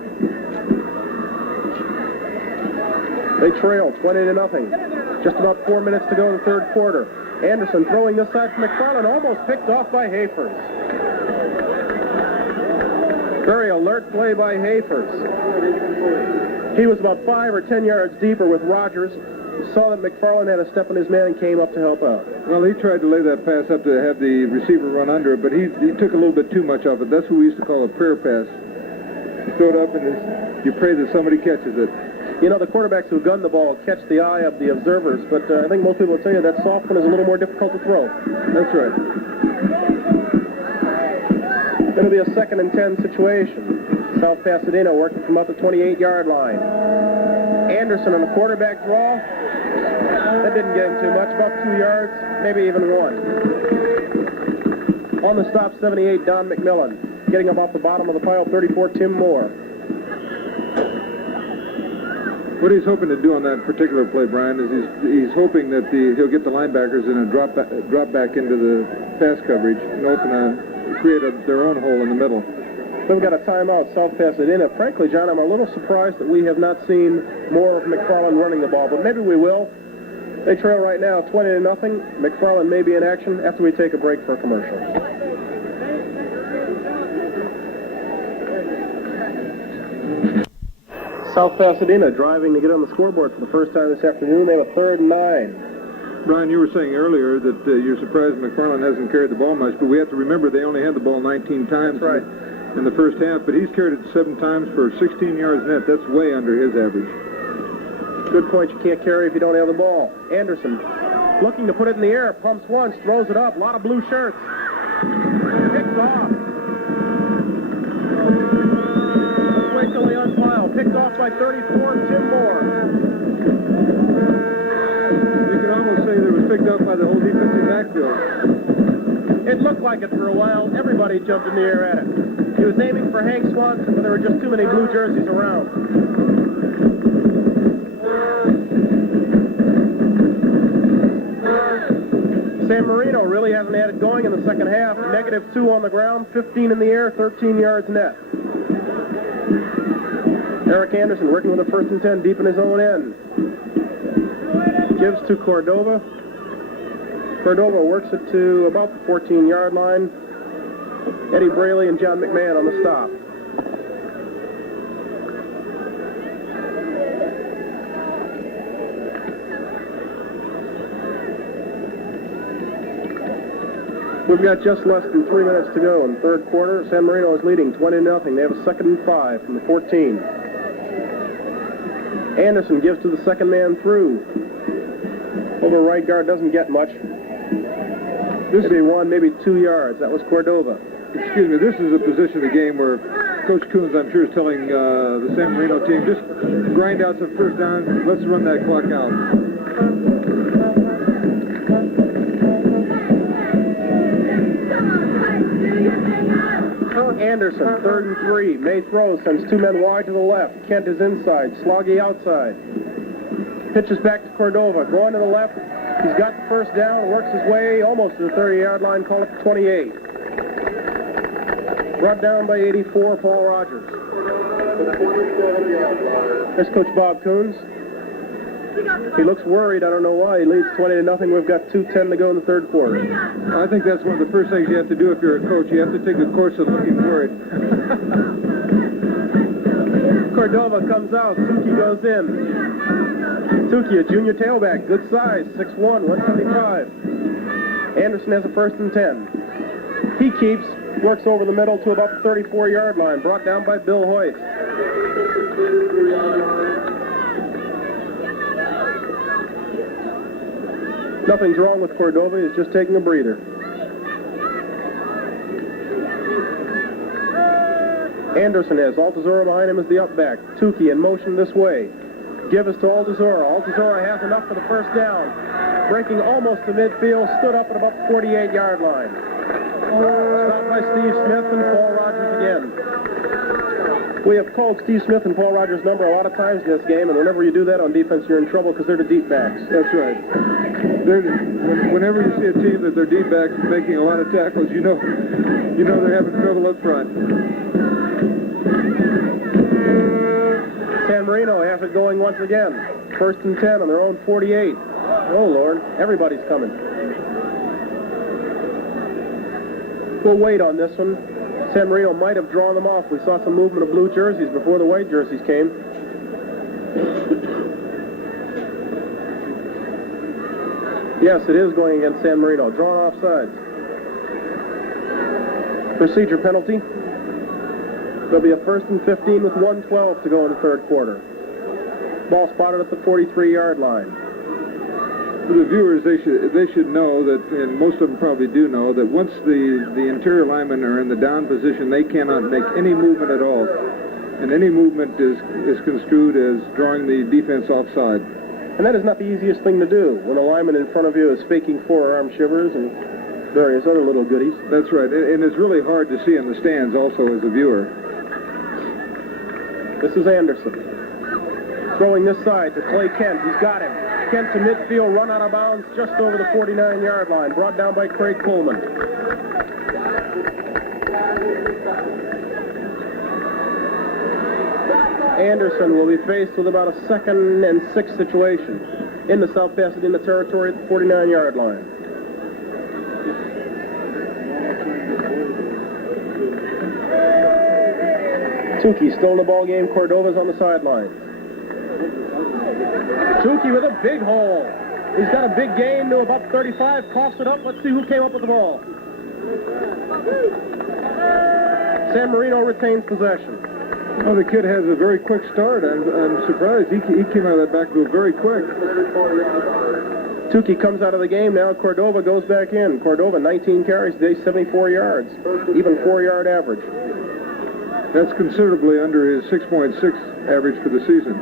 They trail 20-0. Just about 4 minutes to go in the third quarter. Anderson throwing this side for McFarland, almost picked off by Hafers. Very alert play by Hafers. He was about 5 or 10 yards deeper with Rogers. Saw that McFarland had a step on his man and came up to help out. Well, he tried to lay that pass up to have the receiver run under it, but he took a little bit too much of it. That's what we used to call a prayer pass. You throw it up and you pray that somebody catches it. You know, the quarterbacks who gun the ball catch the eye of the observers, but I think most people will tell you that soft one is a little more difficult to throw. That's right. Going to be a 2nd and 10 situation. South Pasadena working from about the 28-yard line. Anderson on the quarterback draw. That didn't get him too much, about 2 yards, maybe even 1. On the stop, 78, Don McMillan. Getting up off the bottom of the pile, 34, Tim Moore. What he's hoping to do on that particular play, Brian, is he's hoping that he'll get the linebackers in a drop back into the pass coverage and create their own hole in the middle. We've got a timeout, South Pasadena. Frankly, John, I'm a little surprised that we have not seen more of McFarland running the ball, but maybe we will. They trail right now 20-0. McFarland may be in action after we take a break for a commercial. South Pasadena driving to get on the scoreboard for the first time this afternoon. They have a 3rd and 9. Brian, you were saying earlier that you're surprised McFarland hasn't carried the ball much, but we have to remember they only had the ball 19 times in the first half, but he's carried it 7 times for 16 yards net. That's way under his average. Good point. You can't carry if you don't have the ball. Anderson Looking to put it in the air, pumps once, throws it up, a lot of blue shirts. Picked off. Let's wait till they unpile. Picked off by 34, Tim Moore. You can almost say that it was picked up by the whole defensive backfield. It looked like it for a while. Everybody jumped in the air at it. He was aiming for Hank Swanson, but there were just too many blue jerseys around. San Marino really hasn't had it going in the second half. -2 on the ground, 15 in the air, 13 yards net. Eric Anderson working with a 1st and 10 deep in his own end. Gives to Cordova. Cordova works it to about the 14-yard line. Eddie Braley and John McMahon on the stop. We've got just less than 3 minutes to go in the third quarter. San Marino is leading 20-0. They have a 2nd and 5 from the 14. Anderson gives to the second man through. Over right guard doesn't get much. This would be 1, maybe 2 yards. That was Cordova. Excuse me, this is a position of the game where Coach Coons, I'm sure, is telling the San Marino team, just grind out some first downs. Let's run that clock out. Anderson, 3rd and 3. May throw, sends 2 men wide to the left. Kent is inside. Sloggy outside. Pitches back to Cordova. Going to the left. He's got the first down. Works his way almost to the 30-yard line. Call it 28. Brought down by 84, Paul Rogers. There's Coach Bob Coons. He looks worried. I don't know why. He leads 20-0. We've got 2:10 to go in the third quarter. I think that's one of the first things you have to do if you're a coach. You have to take the course of looking worried. Cordova comes out. Tukey goes in. Tukey, a junior tailback. Good size. 6'1", 175. Anderson has a 1st and 10. He keeps, works over the middle to about the 34-yard line. Brought down by Bill Hoyt. Nothing's wrong with Cordova. He's just taking a breather. Anderson has Altazora behind him as the up back. Tukey in motion this way. Give us to Altazora. Altazora has enough for the first down. Breaking almost to midfield. Stood up at about the 48-yard line. Stopped by Steve Smith and Paul Rogers again. We have called Steve Smith and Paul Rogers' number a lot of times in this game, and whenever you do that on defense, you're in trouble because they're the deep backs. That's right. Whenever you see a team that their deep backs making a lot of tackles, you know they're having trouble up front. San Marino has it going once again. 1st and 10 on their own 48. Oh, Lord. Everybody's coming. We'll wait on this one. San Marino might have drawn them off. We saw some movement of blue jerseys before the white jerseys came. Yes, it is going against San Marino. Drawn offsides. Procedure penalty. There'll be a 1st and 15 with 1:12 to go in the third quarter. Ball spotted at the 43-yard line. For the viewers, they should know that, and most of them probably do know, that once the interior linemen are in the down position, they cannot make any movement at all. And any movement is construed as drawing the defense offside. And that is not the easiest thing to do when a lineman in front of you is faking forearm shivers and various other little goodies. That's right. And it's really hard to see in the stands also as a viewer. This is Anderson. Throwing this side to Clay Kent. He's got him. Kent to midfield, run out of bounds just over the 49-yard line. Brought down by Craig Coleman. Anderson will be faced with about a 2nd and 6 situation in the South Pasadena territory at the 49-yard line. Tukey still in the ball game. Cordova's on the sideline. Tukey with a big hole. He's got a big gain to about 35. Coughs it up. Let's see who came up with the ball. San Marino retains possession. Well, the kid has a very quick start. I'm surprised. He came out of that backfield very quick. Tukey comes out of the game. Now Cordova goes back in. Cordova, 19 carries today, 74 yards. Even 4-yard average. That's considerably under his 6.6 average for the season.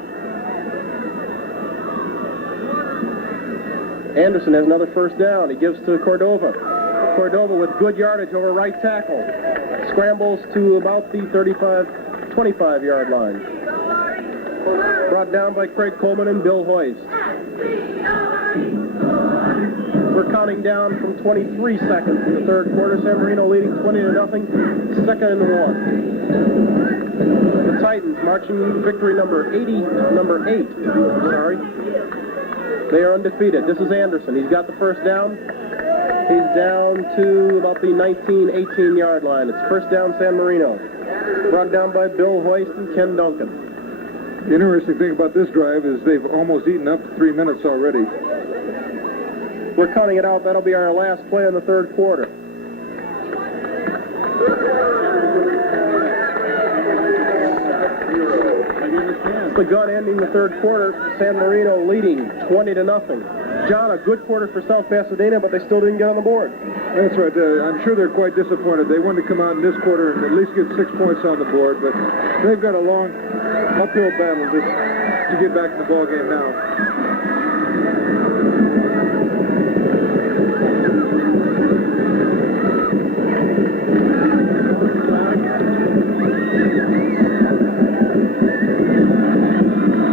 Anderson has another first down. He gives to Cordova. Cordova with good yardage over right tackle. Scrambles to about the 25-yard line. Brought down by Craig Coleman and Bill Hoist. We're counting down from 23 seconds in the third quarter. San Marino leading 20-0. Second and 1. The Titans marching victory number 8. They are undefeated. This is Anderson. He's got the first down. He's down to about the 18-yard line. It's first down San Marino. Brought down by Bill Hoist and Ken Duncan. The interesting thing about this drive is they've almost eaten up 3 minutes already. We're counting it out. That'll be our last play in the third quarter. The gun ending the third quarter. San Marino leading 20-0. John, a good quarter for South Pasadena, but they still didn't get on the board. That's right. I'm sure they're quite disappointed. They wanted to come out in this quarter and at least get 6 points on the board, but they've got a long uphill battle to get back in the ball game now.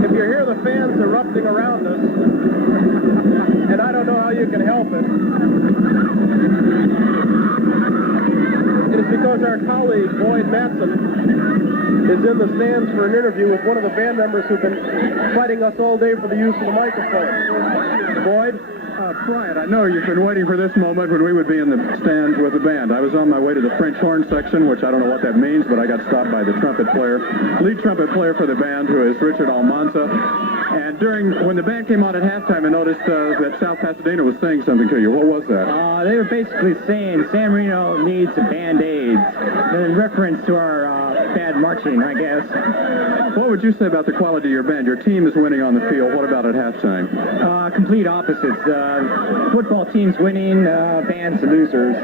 If you hear the fans erupting around us, and I don't know how you can help it, it is because our colleague, Boyd Matson, is in the stands for an interview with one of the band members who've been fighting us all day for the use of the microphone. Boyd? Bryant, I know you've been waiting for this moment when we would be in the stands with the band. I was on my way to the French horn section, which I don't know what that means, but I got stopped by the trumpet player, lead trumpet player for the band, who is Richard Almanza. And when the band came on at halftime, I noticed that South Pasadena was saying something to you. What was that? They were basically saying San Marino needs Band-Aids, in reference to our bad marching, I guess. What would you say about the quality of your band? Your team is winning on the field. What about at halftime? Complete opposites. Football team's winning, band's the losers.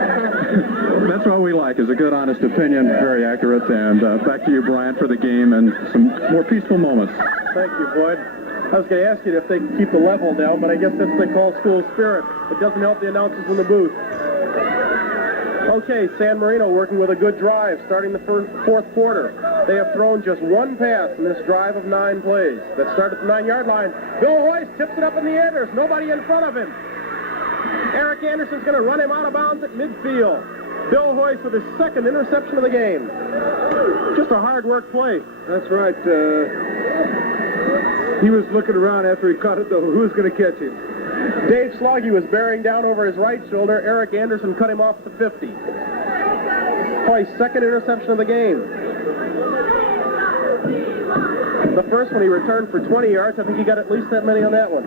That's what we like, is a good, honest opinion, very accurate. And back to you, Bryant, for the game and some more peaceful moments. Thank you, Boyd. I was going to ask you if they can keep the level down, but I guess that's what they call school spirit. It doesn't help the announcers in the booth. Okay, San Marino working with a good drive, starting the fourth quarter. They have thrown just one pass in this drive of 9 plays. That started at the 9-yard line. Bill Hoist tips it up in the air. There's nobody in front of him. Eric Anderson's going to run him out of bounds at midfield. Bill Hoist with his second interception of the game. Just a hard work play. That's right. He was looking around after he caught it, though. Who's going to catch him? Dave Sloggy was bearing down over his right shoulder. Eric Anderson cut him off at the 50. Hoist's second interception of the game. The first one he returned for 20 yards. I think he got at least that many on that one.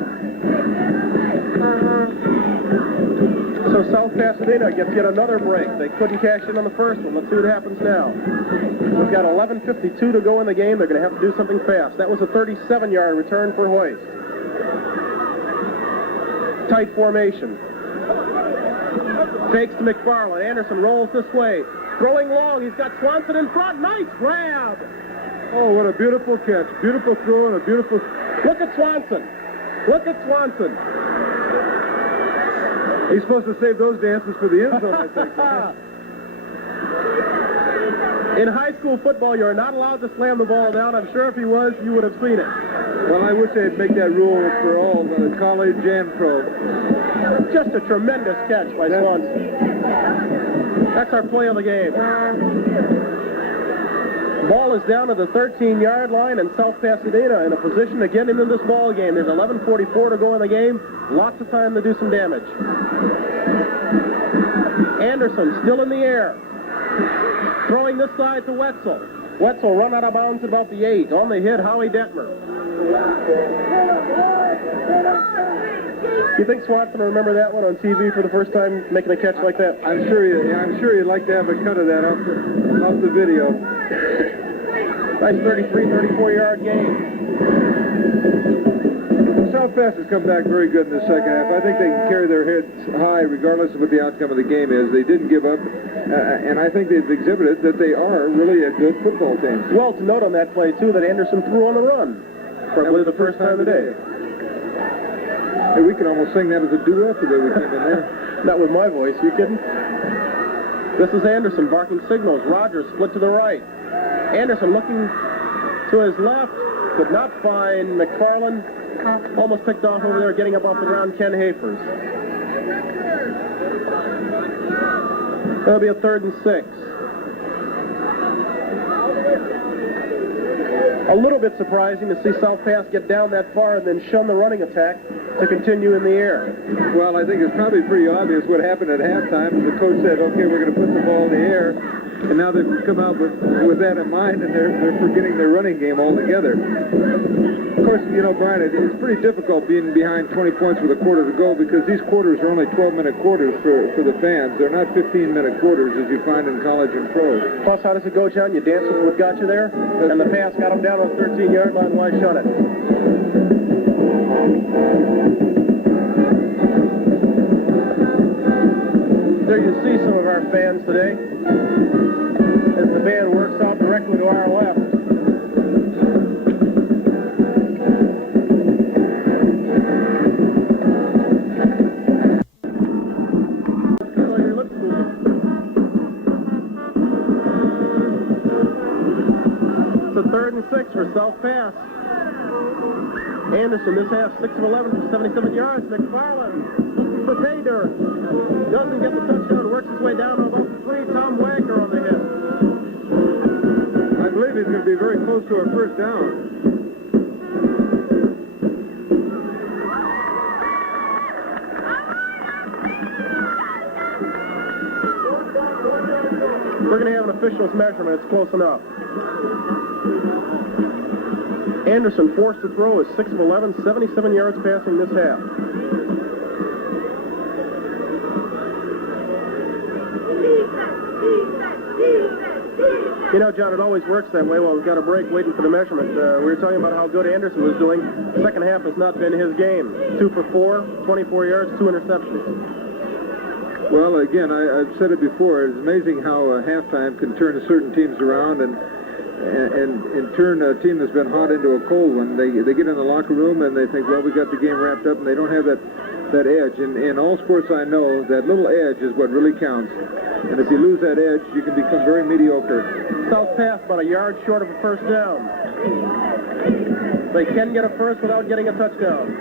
So South Pasadena gets yet another break. They couldn't cash in on the first one. Let's see what happens now. We've got 11:52 to go in the game. They're going to have to do something fast. That was a 37-yard return for Hoist. Tight formation. Fakes to McFarland. Anderson rolls this way. Throwing long. He's got Swanson in front. Nice grab. Oh, what a beautiful catch. Beautiful throw and a beautiful... Look at Swanson. Look at Swanson. He's supposed to save those dances for the end zone, I think. In high school football, you're not allowed to slam the ball down. I'm sure if he was, you would have seen it. Well, I wish they'd make that rule for all, college and pro. Just a tremendous catch by Swanson. That's our play of the game. Ball is down to the 13-yard line, and South Pasadena in a position to get into this ball game. There's 11:44 to go in the game. Lots of time to do some damage. Anderson still in the air. Throwing this side to Wetzel. Wetzel run out of bounds about the 8. On the hit, Howie Detmer. You think Swanson will remember that one on TV for the first time, making a catch like that? I'm sure you'd like to have a cut of that off the video. Nice 33, 34-yard gain. South Pass has come back very good in the second half. I think they can carry their heads high regardless of what the outcome of the game is. They didn't give up, and I think they've exhibited that they are really a good football team. Well, to note on that play, too, that Anderson threw on the run. Probably the first time today. Hey, we could almost sing that as a duet the way we came in there. Not with my voice, you kidding? This is Anderson barking signals. Rogers split to the right. Anderson looking to his left. Could not find McFarland. Almost picked off over there, getting up off the ground, Ken Hafers. That'll be a 3rd and 6. A little bit surprising to see South Pass get down that far and then shun the running attack to continue in the air. Well, I think it's probably pretty obvious what happened at halftime. The coach said, okay, we're going to put the ball in the air. And now they've come out with that in mind, and they're forgetting their running game altogether. Of course, you know, Brian, it's pretty difficult being behind 20 points with a quarter to go because these quarters are only 12-minute quarters for the fans. They're not 15-minute quarters as you find in college and pro. Plus, how does it go, John? You dance with what got you there, and the pass got him down on the 13-yard line. Why shun it? There you see some of our fans today as the band works out directly to our left. It's a 3rd and 6 for South Pass. Anderson this half 6 of 11 for 77 yards. McFarland for pay dirt. Doesn't get the touchdown, works his way down to about 3. Tom Wagner on the hit. I believe he's going to be very close to our first down. We're going to have an official's measurement. It's close enough. Anderson forced to throw is 6 of 11, 77 yards passing this half. You know, John, it always works that way. Well, we've got a break waiting for the measurement. We were talking about how good Anderson was doing. The second half has not been his game. 2 for 4, 24 yards, 2 interceptions. Well, again, I've said it before. It's amazing how halftime can turn certain teams around and turn a team that's been hot into a cold one. They get in the locker room and they think, well, we got the game wrapped up, and they don't have that edge. In all sports I know, that little edge is what really counts. And if you lose that edge, you can become very mediocre. South Pass about a yard short of a first down. They can get a first without getting a touchdown.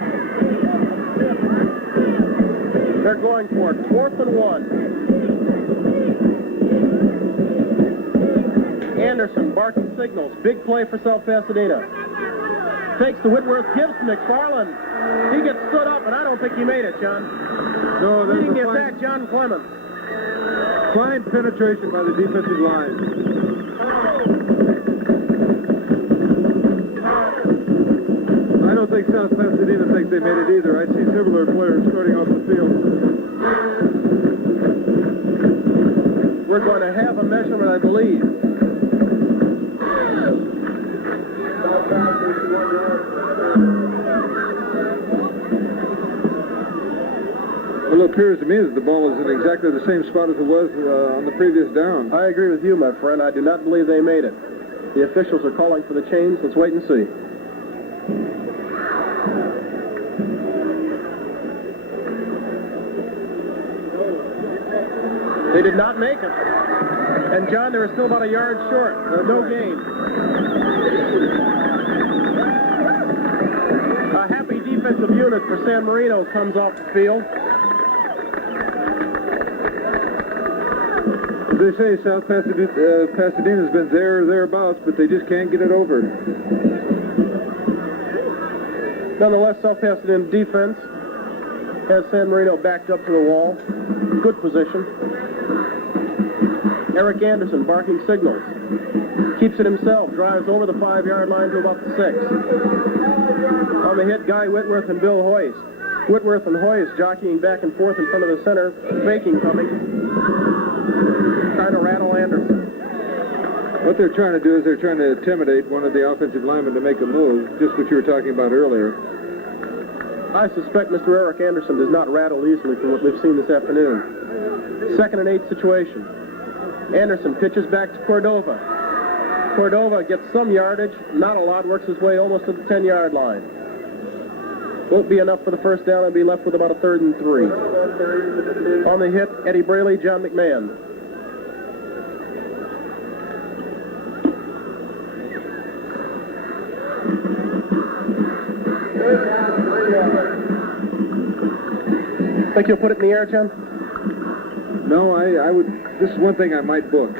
They're going for it. 4th and 1. Anderson barking signals. Big play for South Pasadena. Takes to Whitworth, gives to McFarland. He gets stood up, and I don't think he made it, John. No, that's leading the attack, John Clemens. Fine penetration by the defensive line. I don't think South Pasadena thinks they made it either. I see several players starting off the field. We're going to have a measurement, I believe. Well, it appears to me that the ball is in exactly the same spot as it was on the previous down. I agree with you, my friend. I do not believe they made it. The officials are calling for the change. Let's wait and see. They did not make it. And, John, they were still about a yard short. No gain. A happy defensive unit for San Marino comes off the field. They say South Pasadena's been thereabouts, but they just can't get it over. Nonetheless, South Pasadena defense has San Marino backed up to the wall. Good position. Eric Anderson barking signals. Keeps it himself. Drives over the 5-yard line to about the 6. On the hit, Guy Whitworth and Bill Hoyst. Whitworth and Hoyst jockeying back and forth in front of the center. Faking coming. Trying to rattle Anderson. What they're trying to do is they're trying to intimidate one of the offensive linemen to make a move, just what you were talking about earlier. I suspect Mr. Eric Anderson does not rattle easily from what we've seen this afternoon. 2nd and 8 situation. Anderson pitches back to Cordova. Cordova gets some yardage, not a lot, works his way almost to the 10-yard line. Won't be enough for the first down and be left with about a 3rd and 3. On the hit, Eddie Braley, John McMahon. Think you'll put it in the air, John? No, I would. This is one thing I might book.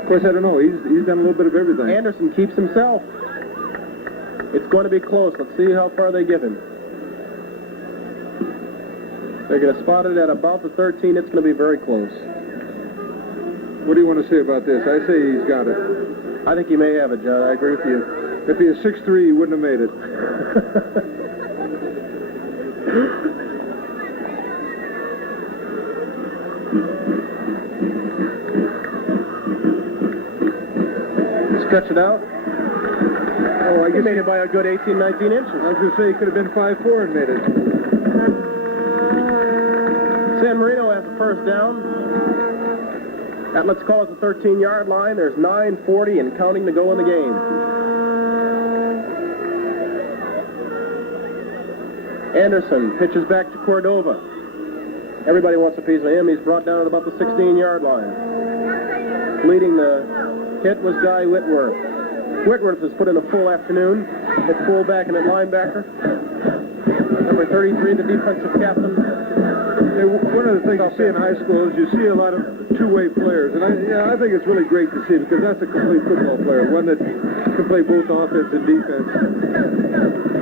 Of course, I don't know. He's done a little bit of everything. Anderson keeps himself. It's going to be close. Let's see how far they give him. They're going to spot it at about the 13. It's going to be very close. What do you want to say about this? I say he's got it. I think he may have it, John. I agree with you. If he is 6'3", he wouldn't have made it. Stretch it out. Oh, I guess he made it by a good 18, 19 inches. I was going to say he could have been 5'4" and made it. San Marino has the first down. At, let's call it the 13-yard line. There's 9:40 and counting to go in the game. Anderson pitches back to Cordova. Everybody wants a piece of him. He's brought down at about the 16-yard line. Leading the hit was Guy Whitworth. Whitworth has put in a full afternoon at fullback and at linebacker. Number 33, the defensive captain. One of the things you see in high school is you see a lot of two-way players, and I think it's really great to see because that's a complete football player, one that can play both offense and defense.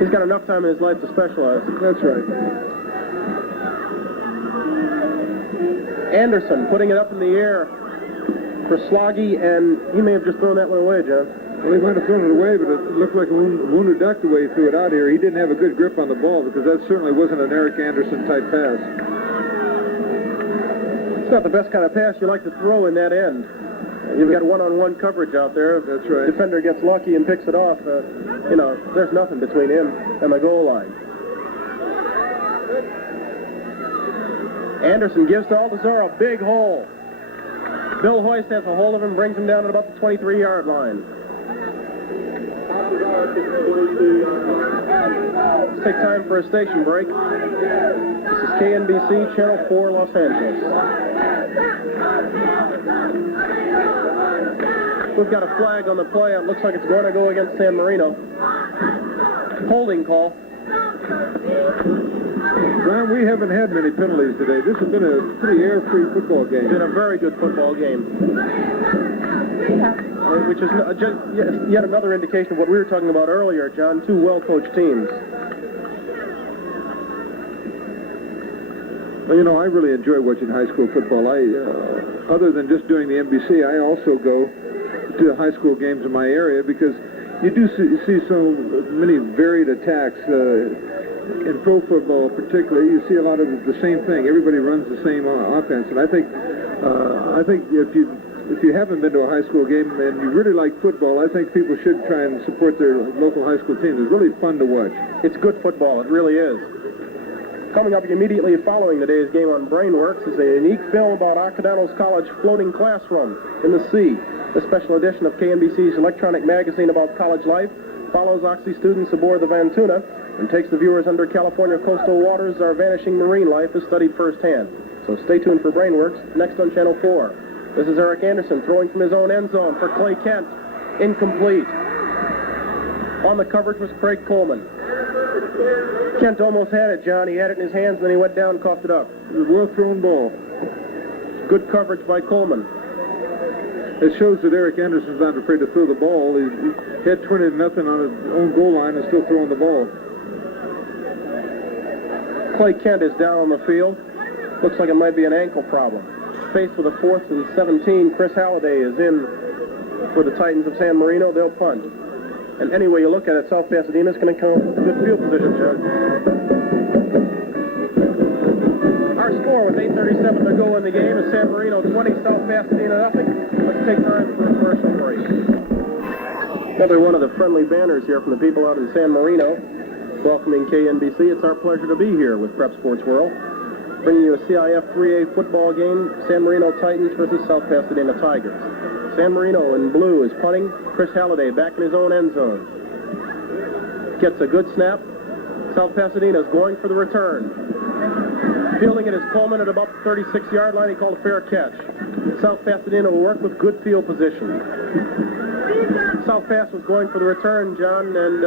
He's got enough time in his life to specialize. That's right. Anderson putting it up in the air for Sloggy, and he may have just thrown that one away, John. Well, he might have thrown it away, but it looked like a wounded duck the way he threw it out here. He didn't have a good grip on the ball because that certainly wasn't an Eric Anderson-type pass. It's not the best kind of pass you like to throw in that end. You've got one-on-one coverage out there. That's right. Defender gets lucky and picks it off. There's nothing between him and the goal line. Anderson gives to Aldazar a big hole. Bill Hoist has a hold of him, brings him down at about the 23-yard line. Let's take time for a station break. This is KNBC, Channel 4, Los Angeles. We've got a flag on the play. It looks like it's going to go against San Marino. Holding call. Brian, we haven't had many penalties today. This has been a pretty air-free football game. It's been a very good football game. Which is just yet another indication of what we were talking about earlier, John. Two well-coached teams. Well, I really enjoy watching high school football. Other than just doing the NBC, I also go to the high school games in my area because you do see so many varied attacks. In pro football particularly, you see a lot of the same thing. Everybody runs the same offense, and I think if you haven't been to a high school game and you really like football, I think people should try and support their local high school teams. It's really fun to watch. It's good football. It really is. Coming up immediately following today's game on Brainworks is a unique film about Occidental's College floating classroom in the sea. The special edition of KNBC's electronic magazine about college life follows Oxy students aboard the Van Tuna and takes the viewers under California coastal waters. Our vanishing marine life is studied firsthand. So stay tuned for Brainworks, next on Channel 4. This is Eric Anderson throwing from his own end zone for Clay Kent. Incomplete. On the coverage was Craig Coleman. Kent almost had it, John. He had it in his hands, then he went down and coughed it up. It was a well-thrown ball. Good coverage by Coleman. It shows that Eric Anderson's not afraid to throw the ball. He had 20-0 on his own goal line and still throwing the ball. Clay Kent is down on the field. Looks like it might be an ankle problem. Faced with a 4th and 17, Chris Halliday is in for the Titans of San Marino. They'll punt. And any way you look at it, South Pasadena's going to come with good field position, Judge. Our score with 8:37 to go in the game is San Marino 20, South Pasadena nothing. Let's take time for a commercial break. Another one of the friendly banners here from the people out in San Marino. Welcoming KNBC, it's our pleasure to be here with Prep Sports World, bringing you a CIF 3A football game, San Marino Titans versus South Pasadena Tigers. San Marino in blue is punting. Chris Halliday back in his own end zone. Gets a good snap. South Pasadena is going for the return. Fielding it is Coleman at about the 36-yard line. He called a fair catch. South Pasadena will work with good field position. South Pass was going for the return, John, and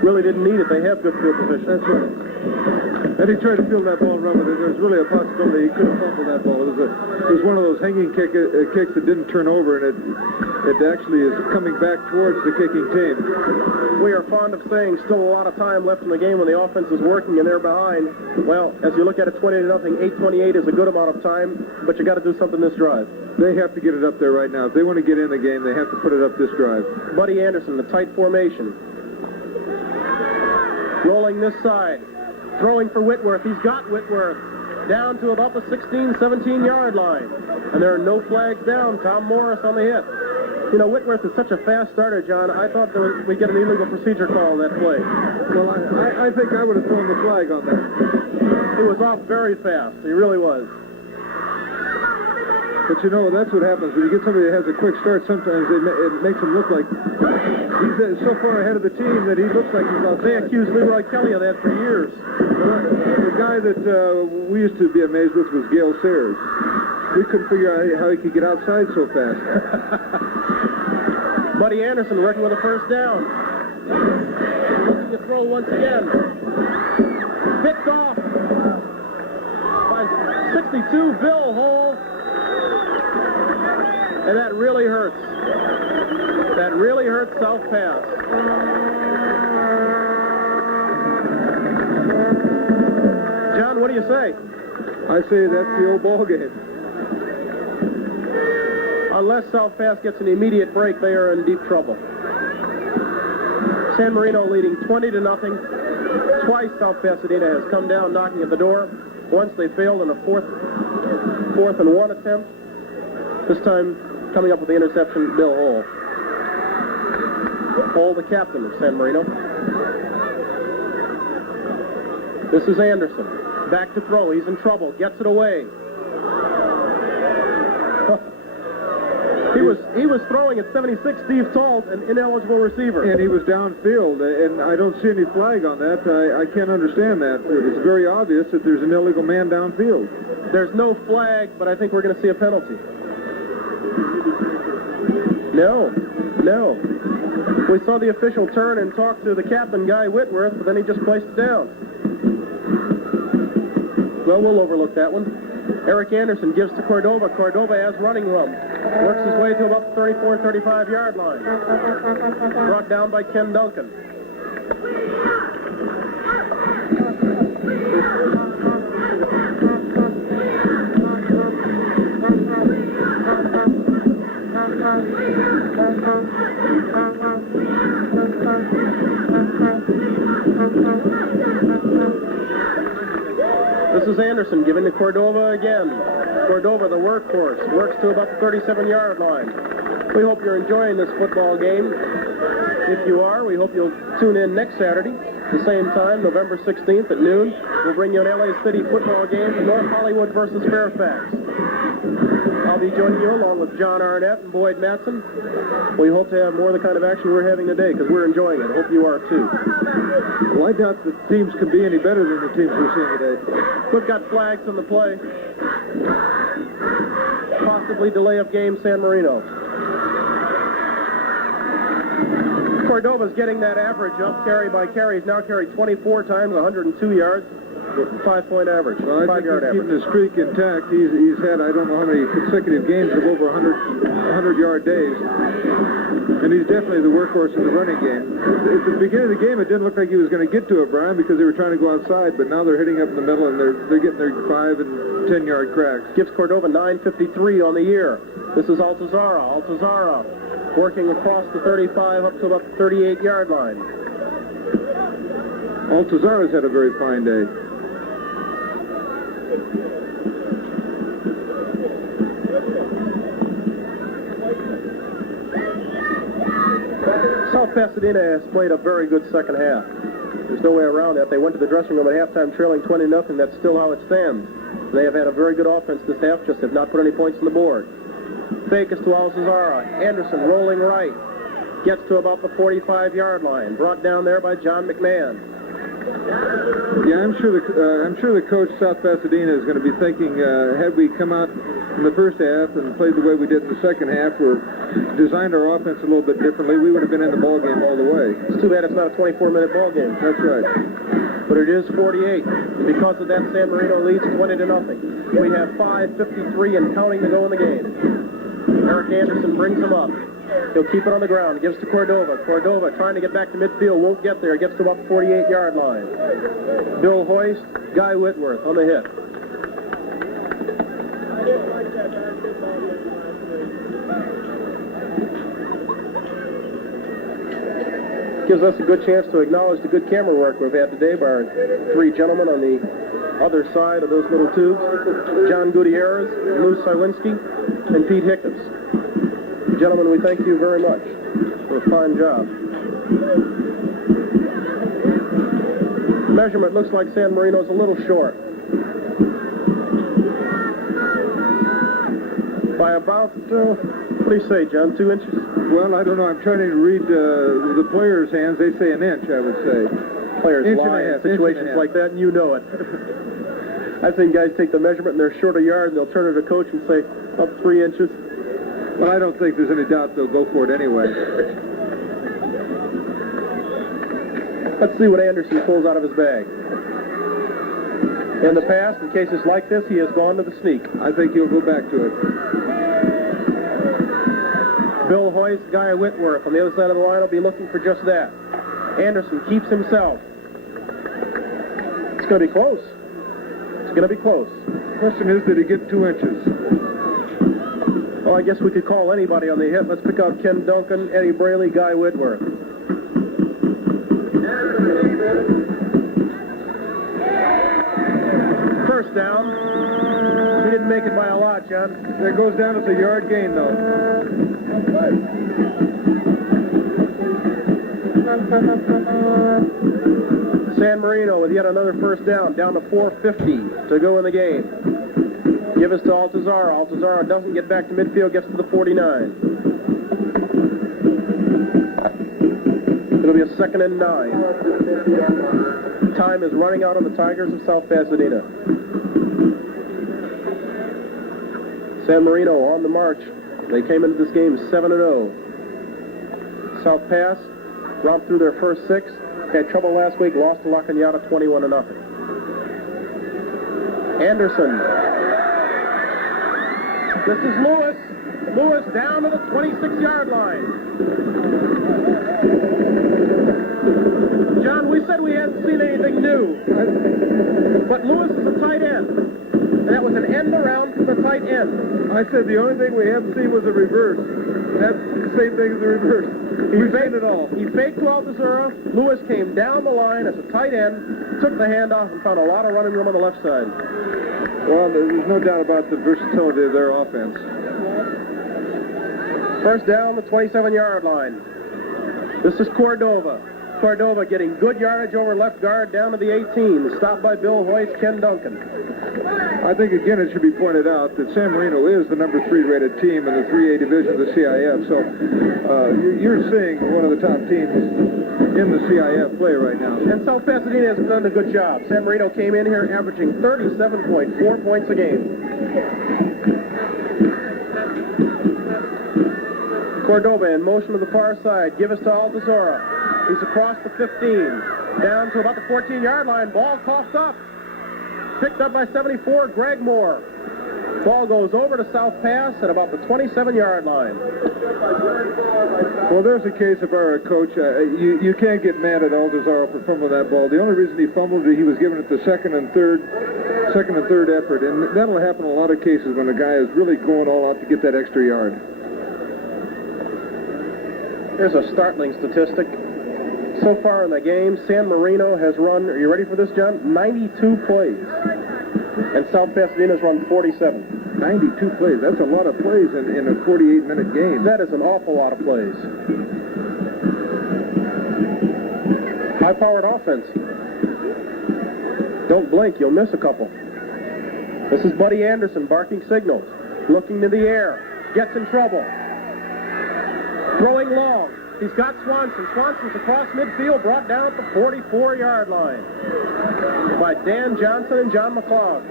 really didn't need it. They have good field position. That's right. And he tried to field that ball and run with it. There was really a possibility he could have fumbled that ball. It was one of those hanging kicks that didn't turn over, and it actually is coming back towards the kicking team. We are fond of saying still a lot of time left in the game when the offense is working and they're behind. Well, as you look at it 20-0, 8:28 is a good amount of time, but you got to do something this drive. They have to get it up there right now. If they want to get in the game, they have to put it up this drive. Buddy Anderson, the tight formation. Rolling this side. Throwing for Whitworth. He's got Whitworth down to about the 16, 17-yard line. And there are no flags down. Tom Morris on the hit. You know, Whitworth is such a fast starter, John. I thought we'd get an illegal procedure call on that play. Well, I think I would have thrown the flag on that. He was off very fast. He really was. But, you know, that's what happens. When you get somebody that has a quick start, sometimes it makes him look like he's so far ahead of the team that he looks like he's outside. They accused Leroy Kelly of that for years. The guy that we used to be amazed with was Gale Sayers. We couldn't figure out how he could get outside so fast. Buddy Anderson working with a first down. Looking to throw once again. Picked off by 62, Bill Hall. And that really hurts. That really hurts South Pass. John, what do you say? I say that's the old ball game. Unless South Pass gets an immediate break, they are in deep trouble. San Marino leading 20-0. Twice South Pasadena has come down knocking at the door. Once they failed in a fourth and one attempt. This time coming up with the interception, Bill Hall. Hall, the captain of San Marino. This is Anderson. Back to throw. He's in trouble. Gets it away. He was throwing at 76, Steve Talt, an ineligible receiver. And he was downfield, and I don't see any flag on that. I can't understand that. It's very obvious that there's an illegal man downfield. There's no flag, but I think we're going to see a penalty. No. We saw the official turn and talk to the captain, Guy Whitworth, but then he just placed it down. Well, we'll overlook that one. Eric Anderson gives to Cordova. Cordova has running room. Works his way to about the 34, 35-yard line. Brought down by Ken Duncan. This is Anderson giving to Cordova again. Cordova, the workhorse, works to about the 37-yard line. We hope you're enjoying this football game. If you are, we hope you'll tune in next Saturday, the same time, November 16th at noon. We'll bring you an LA City football game, North Hollywood versus Fairfax. I'll be joining you along with Jon Arnett and Boyd Matson. We hope to have more of the kind of action we're having today because we're enjoying it. Hope you are too. Well, I doubt the teams can be any better than the teams we're seeing today. We've got flags on the play. Possibly delay of game, San Marino. Cordova's getting that average up carry by carry. He's now carried 24 times, 102 yards. 5-point average, well, 5-yard average. Keeping his streak intact. He's had, I don't know how many consecutive games of over 100-yard days. And he's definitely the workhorse in the running game. At the beginning of the game, it didn't look like he was going to get to it, Brian, because they were trying to go outside, but now they're hitting up in the middle, and they're getting their 5- and 10-yard cracks. Gives Cordova 9.53 on the year. This is Altazara. Altazara working across the 35 up to about the 38-yard line. Altazara's had a very fine day. South Pasadena has played a very good second half. There's no way around that. They went to the dressing room at halftime trailing 20-0. That's still how it stands. They have had a very good offense this half, just have not put any points on the board. Fake is to Altazara. Anderson rolling right. Gets to about the 45-yard line. Brought down there by John McMahon. Yeah, I'm sure the coach South Pasadena is going to be thinking, had we come out in the first half and played the way we did in the second half, or designed our offense a little bit differently, we would have been in the ball game all the way. It's too bad it's not a 24-minute ball game. That's right. But it is 48. And because of that, San Marino leads 20-0. We have 5:53 and counting to go in the game. Eric Anderson brings them up. He'll keep it on the ground. Gives to Cordova. Cordova trying to get back to midfield. Won't get there. Gets to about the 48-yard line. Bill Hoist, Guy Whitworth on the hit. Gives us a good chance to acknowledge the good camera work we've had today by our three gentlemen on the other side of those little tubes. John Gutierrez, Lou Sawinski, and Pete Hickens. Gentlemen, we thank you very much for a fine job. Measurement looks like San Marino's a little short. By about, what do you say, John, 2 inches? Well, I don't know. I'm trying to read the players' hands. They say an inch, I would say. Players lie in situations like that, and you know it. I've seen guys take the measurement and they're short a yard, and they'll turn to the coach and say, up 3 inches. Well, I don't think there's any doubt they'll go for it anyway. Let's see what Anderson pulls out of his bag. In the past, in cases like this, he has gone to the sneak. I think he'll go back to it. Bill Hoist, Guy Whitworth on the other side of the line will be looking for just that. Anderson keeps himself. It's going to be close. It's going to be close. The question is, did he get 2 inches? Well, I guess we could call anybody on the hit. Let's pick out Ken Duncan, Eddie Braley, Guy Whitworth. First down. He didn't make it by a lot, John. That goes down as a yard gain, though. San Marino with yet another first down to 4:50 to go in the game. Give us to Altazara. Altazara doesn't get back to midfield, gets to the 49. It'll be a 2nd and 9. Time is running out on the Tigers of South Pasadena. San Marino on the march. They came into this game 7-0. South Pass romped through their first 6. Had trouble last week, lost to La Cañada 21-0. Anderson. This is Lewis. Lewis down to the 26-yard line. John, we said we hadn't seen anything new. But Lewis is a tight end. And that was an end around from the tight end. I said the only thing we haven't seen was a reverse. That's the same thing as a reverse. We've seen it all. He faked to Altazara. Lewis came down the line as a tight end, took the handoff, and found a lot of running room on the left side. Well, there's no doubt about the versatility of their offense. First down, the 27-yard line. This is Cordova. Cordova getting good yardage over left guard down to the 18. Stopped by Bill Hoist, Ken Duncan. I think, again, it should be pointed out that San Marino is the number 3 rated team in the 3A division of the CIF. So you're seeing one of the top teams in the CIF play right now. And South Pasadena has done a good job. San Marino came in here averaging 37.4 points a game. Cordova in motion to the far side. Give us to Altazara. He's across the 15. Down to about the 14-yard line. Ball coughed up. Picked up by 74, Greg Moore. Ball goes over to South Pass at about the 27-yard line. Well, there's a case of our coach. You can't get mad at Altazara for fumbling that ball. The only reason he fumbled is he was giving it the second and third effort, and that'll happen in a lot of cases when the guy is really going all out to get that extra yard. Here's a startling statistic. So far in the game, San Marino has run, are you ready for this, John? 92 plays. And South Pasadena's run 47. 92 plays. That's a lot of plays in a 48-minute game. That is an awful lot of plays. High-powered offense. Don't blink, you'll miss a couple. This is Buddy Anderson barking signals. Looking to the air. Gets in trouble. Throwing long. He's got Swanson. Swanson's across midfield, brought down at the 44-yard line by Dan Johnson and John McLeod.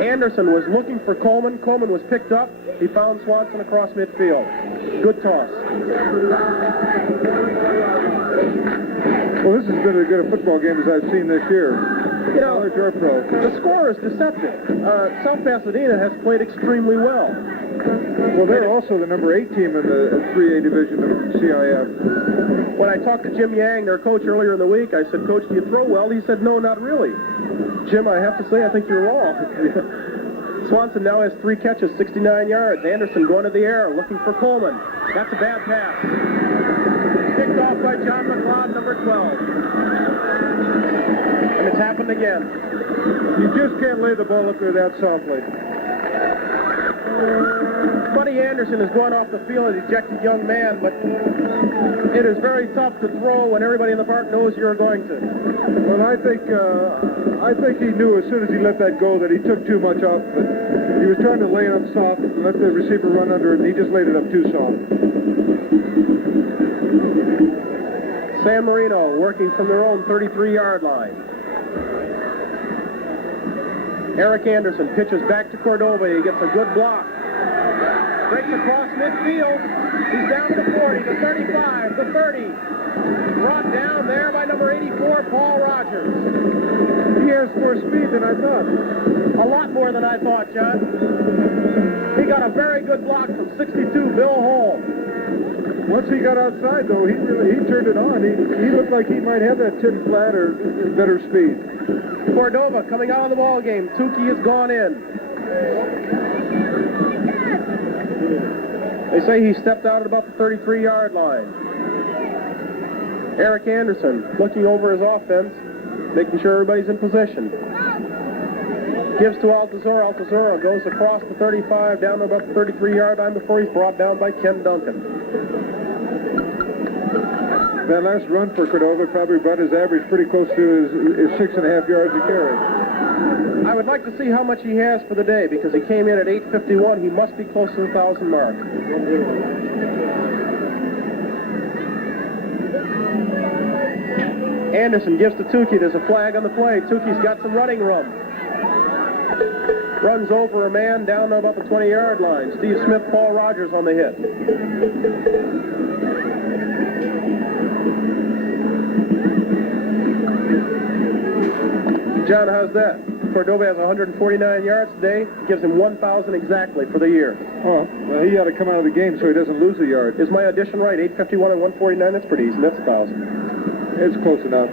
Anderson was looking for Coleman. Coleman was picked up. He found Swanson across midfield. Good toss. Well, this has been as good a football game as I've seen this year. You know, College or pro. the score is deceptive. South Pasadena has played extremely well. Well, they're also the number 8 team in the 3A division of CIF. When I talked to Jim Yang, their coach, earlier in the week, I said, Coach, do you throw well? He said, no, not really. Jim, I have to say, I think you're wrong. Swanson now has 3 catches, 69 yards. Anderson going to the air, looking for Coleman. That's a bad pass. Picked off by John McLeod, number 12. And it's happened again. You just can't lay the ball up there that softly. Buddy Anderson is going off the field, a dejected young man, but it is very tough to throw when everybody in the park knows you're going to. Well, I think he knew as soon as he let that go that he took too much off of it. He was trying to lay it up soft and let the receiver run under it, and he just laid it up too soft. San Marino working from their own 33-yard line. Eric Anderson pitches back to Cordova. He gets a good block. Breaks across midfield. He's down to the 40, the 35, the 30. Brought down there by number 84, Paul Rogers. He has more speed than I thought. A lot more than I thought, John. He got a very good block from 62, Bill Hall. Once he got outside, though, he turned it on. He looked like he might have that 10 flat or better speed. Cordova coming out of the ball game. Tukey has gone in. They say he stepped out at about the 33-yard line. Eric Anderson looking over his offense, making sure everybody's in position. Gives to Altazura. Altazura goes across the 35 down to about the 33-yard line before he's brought down by Ken Duncan. That last run for Cordova probably brought his average pretty close to his 6.5 yards a carry. I would like to see how much he has for the day because he came in at 8:51. He must be close to the 1,000 mark. Anderson gives to Tukey. There's a flag on the play. Tukey's got some running room. Runs over a man down to about the 20-yard line. Steve Smith, Paul Rogers on the hit. John, how's that? Cordova has 149 yards today. Gives him 1,000 exactly for the year. Oh, well, he ought to come out of the game so he doesn't lose a yard. Is my addition right? 851 and 149, that's pretty easy. That's 1,000. It's close enough.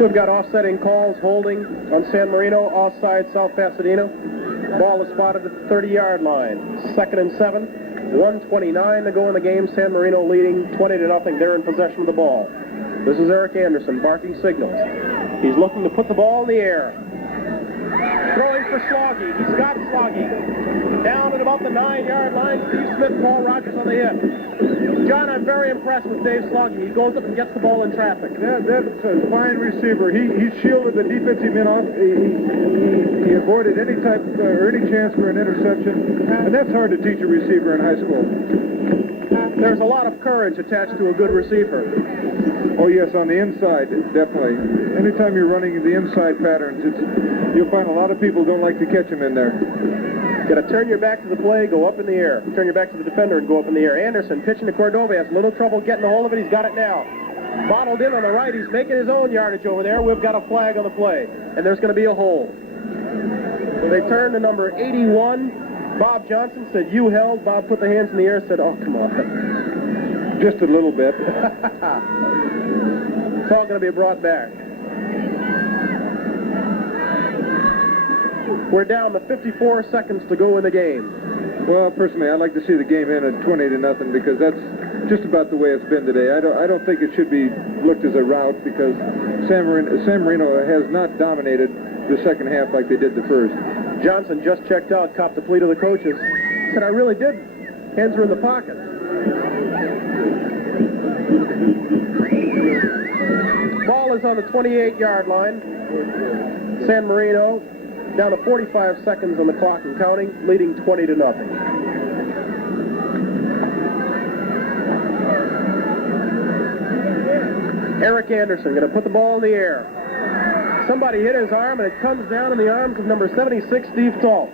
We've got offsetting calls, holding on San Marino, offside South Pasadena. Ball is spotted at the 30-yard line. 2nd and 7. 1:29 to go in the game. San Marino leading 20-0. They're in possession of the ball. This is Eric Anderson barking signals. He's looking to put the ball in the air. Throwing for Sloggy. He's got Sloggy. Down at about the 9-yard line. Steve Smith, Paul Rogers on the hit. John, I'm very impressed with Dave Sloggy. He goes up and gets the ball in traffic. That's a fine receiver. He shielded the defensive men off. He avoided any type or any chance for an interception. And that's hard to teach a receiver in high school. There's a lot of courage attached to a good receiver. Oh, yes, on the inside, definitely. Anytime you're running the inside patterns, you'll find a lot of people don't like to catch him in there. Got to turn your back to the play, go up in the air. Turn your back to the defender and go up in the air. Anderson pitching to Cordova. Has a little trouble getting a hold of it. He's got it now. Bottled in on the right. He's making his own yardage over there. We've got a flag on the play. And there's going to be a hold. So they turn to number 81. Bob Johnson said, you held. Bob put the hands in the air and said, oh, come on. Just a little bit. It's all going to be brought back. We're down to 54 seconds to go in the game. Well, personally, I'd like to see the game end at 20-0 because just about the way it's been today. I don't think it should be looked as a rout because San Marino has not dominated the second half like they did the first. Johnson just checked out, copped the plea to the coaches. Said, I really did. Hands were in the pocket. Ball is on the 28-yard line. San Marino down to 45 seconds on the clock and counting, leading 20-0. Eric Anderson going to put the ball in the air. Somebody hit his arm, and it comes down in the arms of number 76, Steve Talt.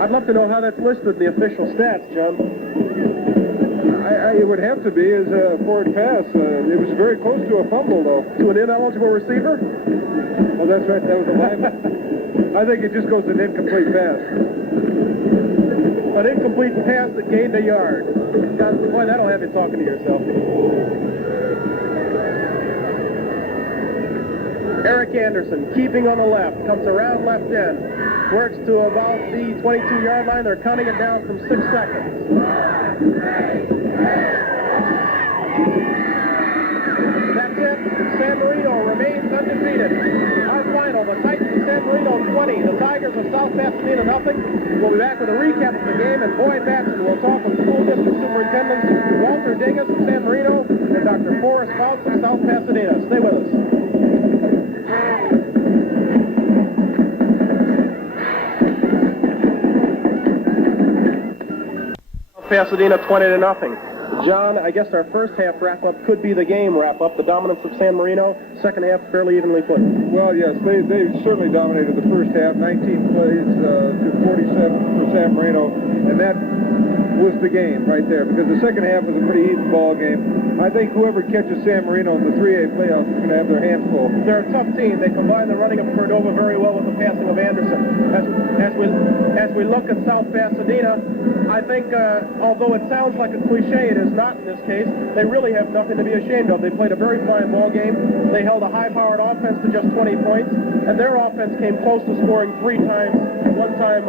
I'd love to know how that's listed in the official stats, John. It would have to be as a forward pass. It was very close to a fumble, though. To an ineligible receiver? Oh, that's right. That was a lineman. I think it just goes an incomplete pass. An incomplete pass that gained a yard. God, boy, that'll have you talking to yourself. Eric Anderson, keeping on the left, comes around left end, works to about the 22-yard line. They're counting it down from 6 seconds. That's it. San Marino remains undefeated. Our final, the Titans of San Marino 20, the Tigers of South Pasadena nothing. We'll be back with a recap of the game, and Boyd Matson will talk with school district superintendents Walter Dingus of San Marino and Dr. Forrest Fouts of South Pasadena. Stay with us. Pasadena 20-0. John, I guess our first half wrap-up could be the game wrap-up. The dominance of San Marino, second half fairly evenly put. Well, yes, they certainly dominated the first half, 19 plays to 47 for San Marino, and that was the game right there, because the second half was a pretty even ball game. I think whoever catches San Marino in the 3A playoffs is going to have their hands full. They're a tough team. They combine the running of Cordova very well with the passing of Anderson. As we look at South Pasadena, I think, although it sounds like a cliche, it is not in this case. They really have nothing to be ashamed of. They played a very fine ball game. They held a high-powered offense to just 20 points, and their offense came close to scoring 3 times, one time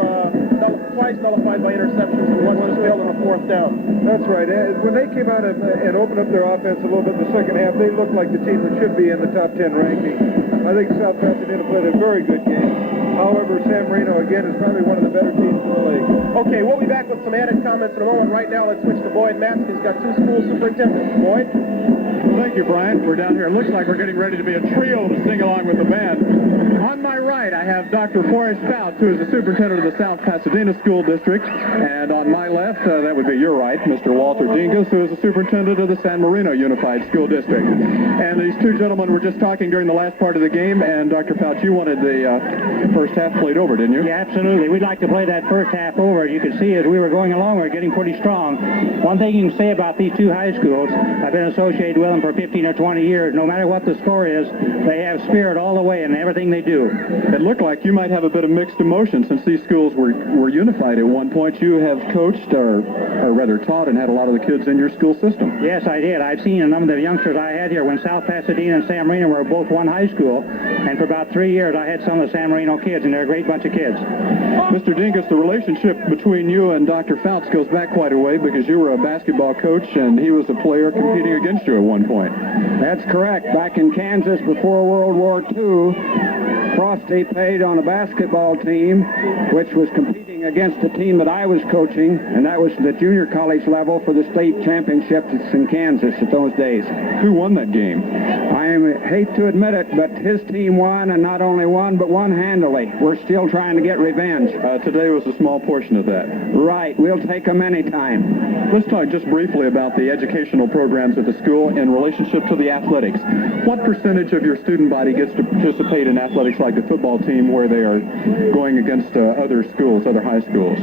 twice nullified by interceptions, and once just failed on a 4th down. That's right. When they came out and opened up their offense a little bit in the second half, they looked like the team that should be in the top 10 ranking. I think South Pasadena played a very good game. However, San Marino, again, is probably one of the better teams in the league. Okay, we'll be back with some added comments in a moment. Right now, let's switch to Boyd Matson. He's got 2 school superintendents. Boyd? Thank you, Bryant. We're down here. It looks like we're getting ready to be a trio to sing along with the band. On my right, I have Dr. Forrest Fouts, who is the superintendent of the South Pasadena School District. And on my left, that would be your right, Mr. Walter Dingus, who is the superintendent of the San Marino Unified School District. And these two gentlemen were just talking during the last part of the game, and Dr. Fouts, you wanted the first half played over, didn't you? Yeah, absolutely. We'd like to play that first half over. You can see as we were going along, we were getting pretty strong. One thing you can say about these two high schools, I've been associated with them for 15 or 20 years. No matter what the score is, they have spirit all the way in everything they do. It looked like you might have a bit of mixed emotion since these schools were unified at one point. You have coached, or rather taught, and had a lot of the kids in your school system. Yes, I did. I've seen a number of the youngsters I had here when South Pasadena and San Marino were both one high school. And for about 3 years, I had some of the San Marino kids, and they're a great bunch of kids. Mr. Dingus, the relationship between you and Dr. Fouts goes back quite a way because you were a basketball coach and he was a player competing against you at one point. That's correct. Back in Kansas before World War II, Frosty played on a basketball team which was competing against the team that I was coaching, and that was the junior college level for the state championships in Kansas at those days. Who won that game? I hate to admit it, but his team won, and not only won, but won handily. We're still trying to get revenge. Today was a small portion of that. Right. We'll take them anytime. Let's talk just briefly about the educational programs at the school in relationship to the athletics. What percentage of your student body gets to participate in athletics like the football team where they are going against other schools, other high schools?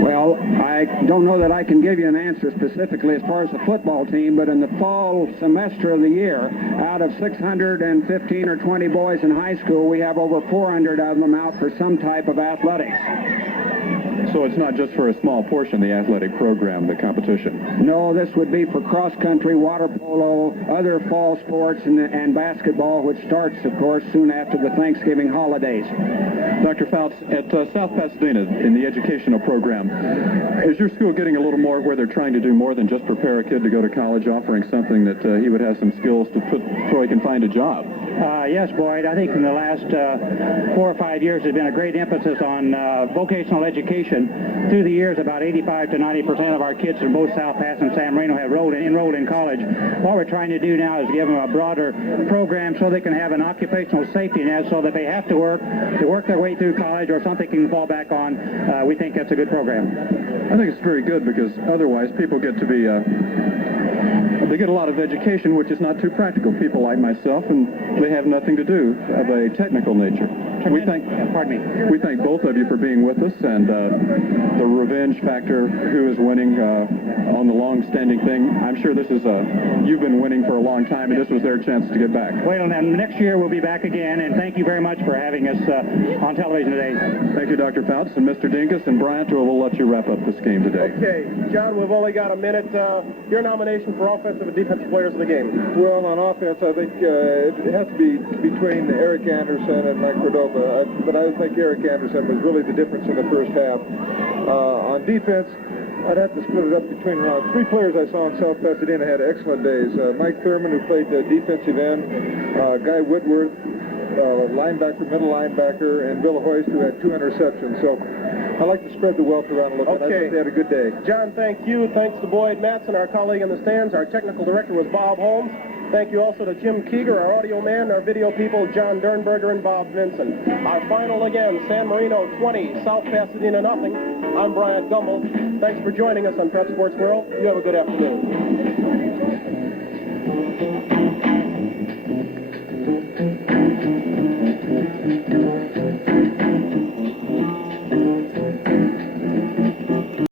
Well, I don't know that I can give you an answer specifically as far as the football team, but in the fall semester of the year, out of 615 or 20 boys in high school, we have over 400 of them out for some type of athletics. So it's not just for a small portion, the athletic program, the competition? No, this would be for cross-country, water polo, other fall sports, and basketball, which starts, of course, soon after the Thanksgiving holidays. Dr. Fouts, at South Pasadena, in the educational program, is your school getting a little more where they're trying to do more than just prepare a kid to go to college, offering something that he would have some skills to put so he can find a job? Yes, Boyd. I think in the last 4 or 5 years there's been a great emphasis on vocational education. Through the years, about 85 to 90% of our kids from both South Pass and San Marino have enrolled in college. What we're trying to do now is give them a broader program so they can have an occupational safety net, so that they have to work their way through college or something they can fall back on. We think that's a good program. I think it's very good, because otherwise people get to be they get a lot of education which is not too practical. People like myself, and they have nothing to do of a technical nature. We thank both of you for being with us, and the revenge factor, who is winning on the long-standing thing. I'm sure this is you've been winning for a long time, and this was their chance to get back. Well, and next year we'll be back again, and thank you very much for having us on television today. Thank you, Dr. Fouts, and Mr. Dinkus and Bryant. We'll let you wrap up this game today. Okay, John, we've only got a minute. Your nomination for offensive and defensive players of the game. Well, on offense, I think it has to be between Eric Anderson and Mike Cordova. But I think Eric Anderson was really the difference in the first half. On defense, I'd have to split it up between 3 players I saw in South Pasadena had excellent days. Mike Thurman, who played defensive end, Guy Whitworth, linebacker, middle linebacker, and Bill Hoist, who had 2 interceptions. So I like to spread the wealth around a little bit. I think they had a good day. John, thank you. Thanks to Boyd Matson, our colleague in the stands. Our technical director was Bob Holmes. Thank you also to Jim Keeger, our audio man, our video people, John Dernberger and Bob Vinson. Our final again, San Marino 20, South Pasadena nothing. I'm Bryant Gumbel. Thanks for joining us on Pep Sports World. You have a good afternoon.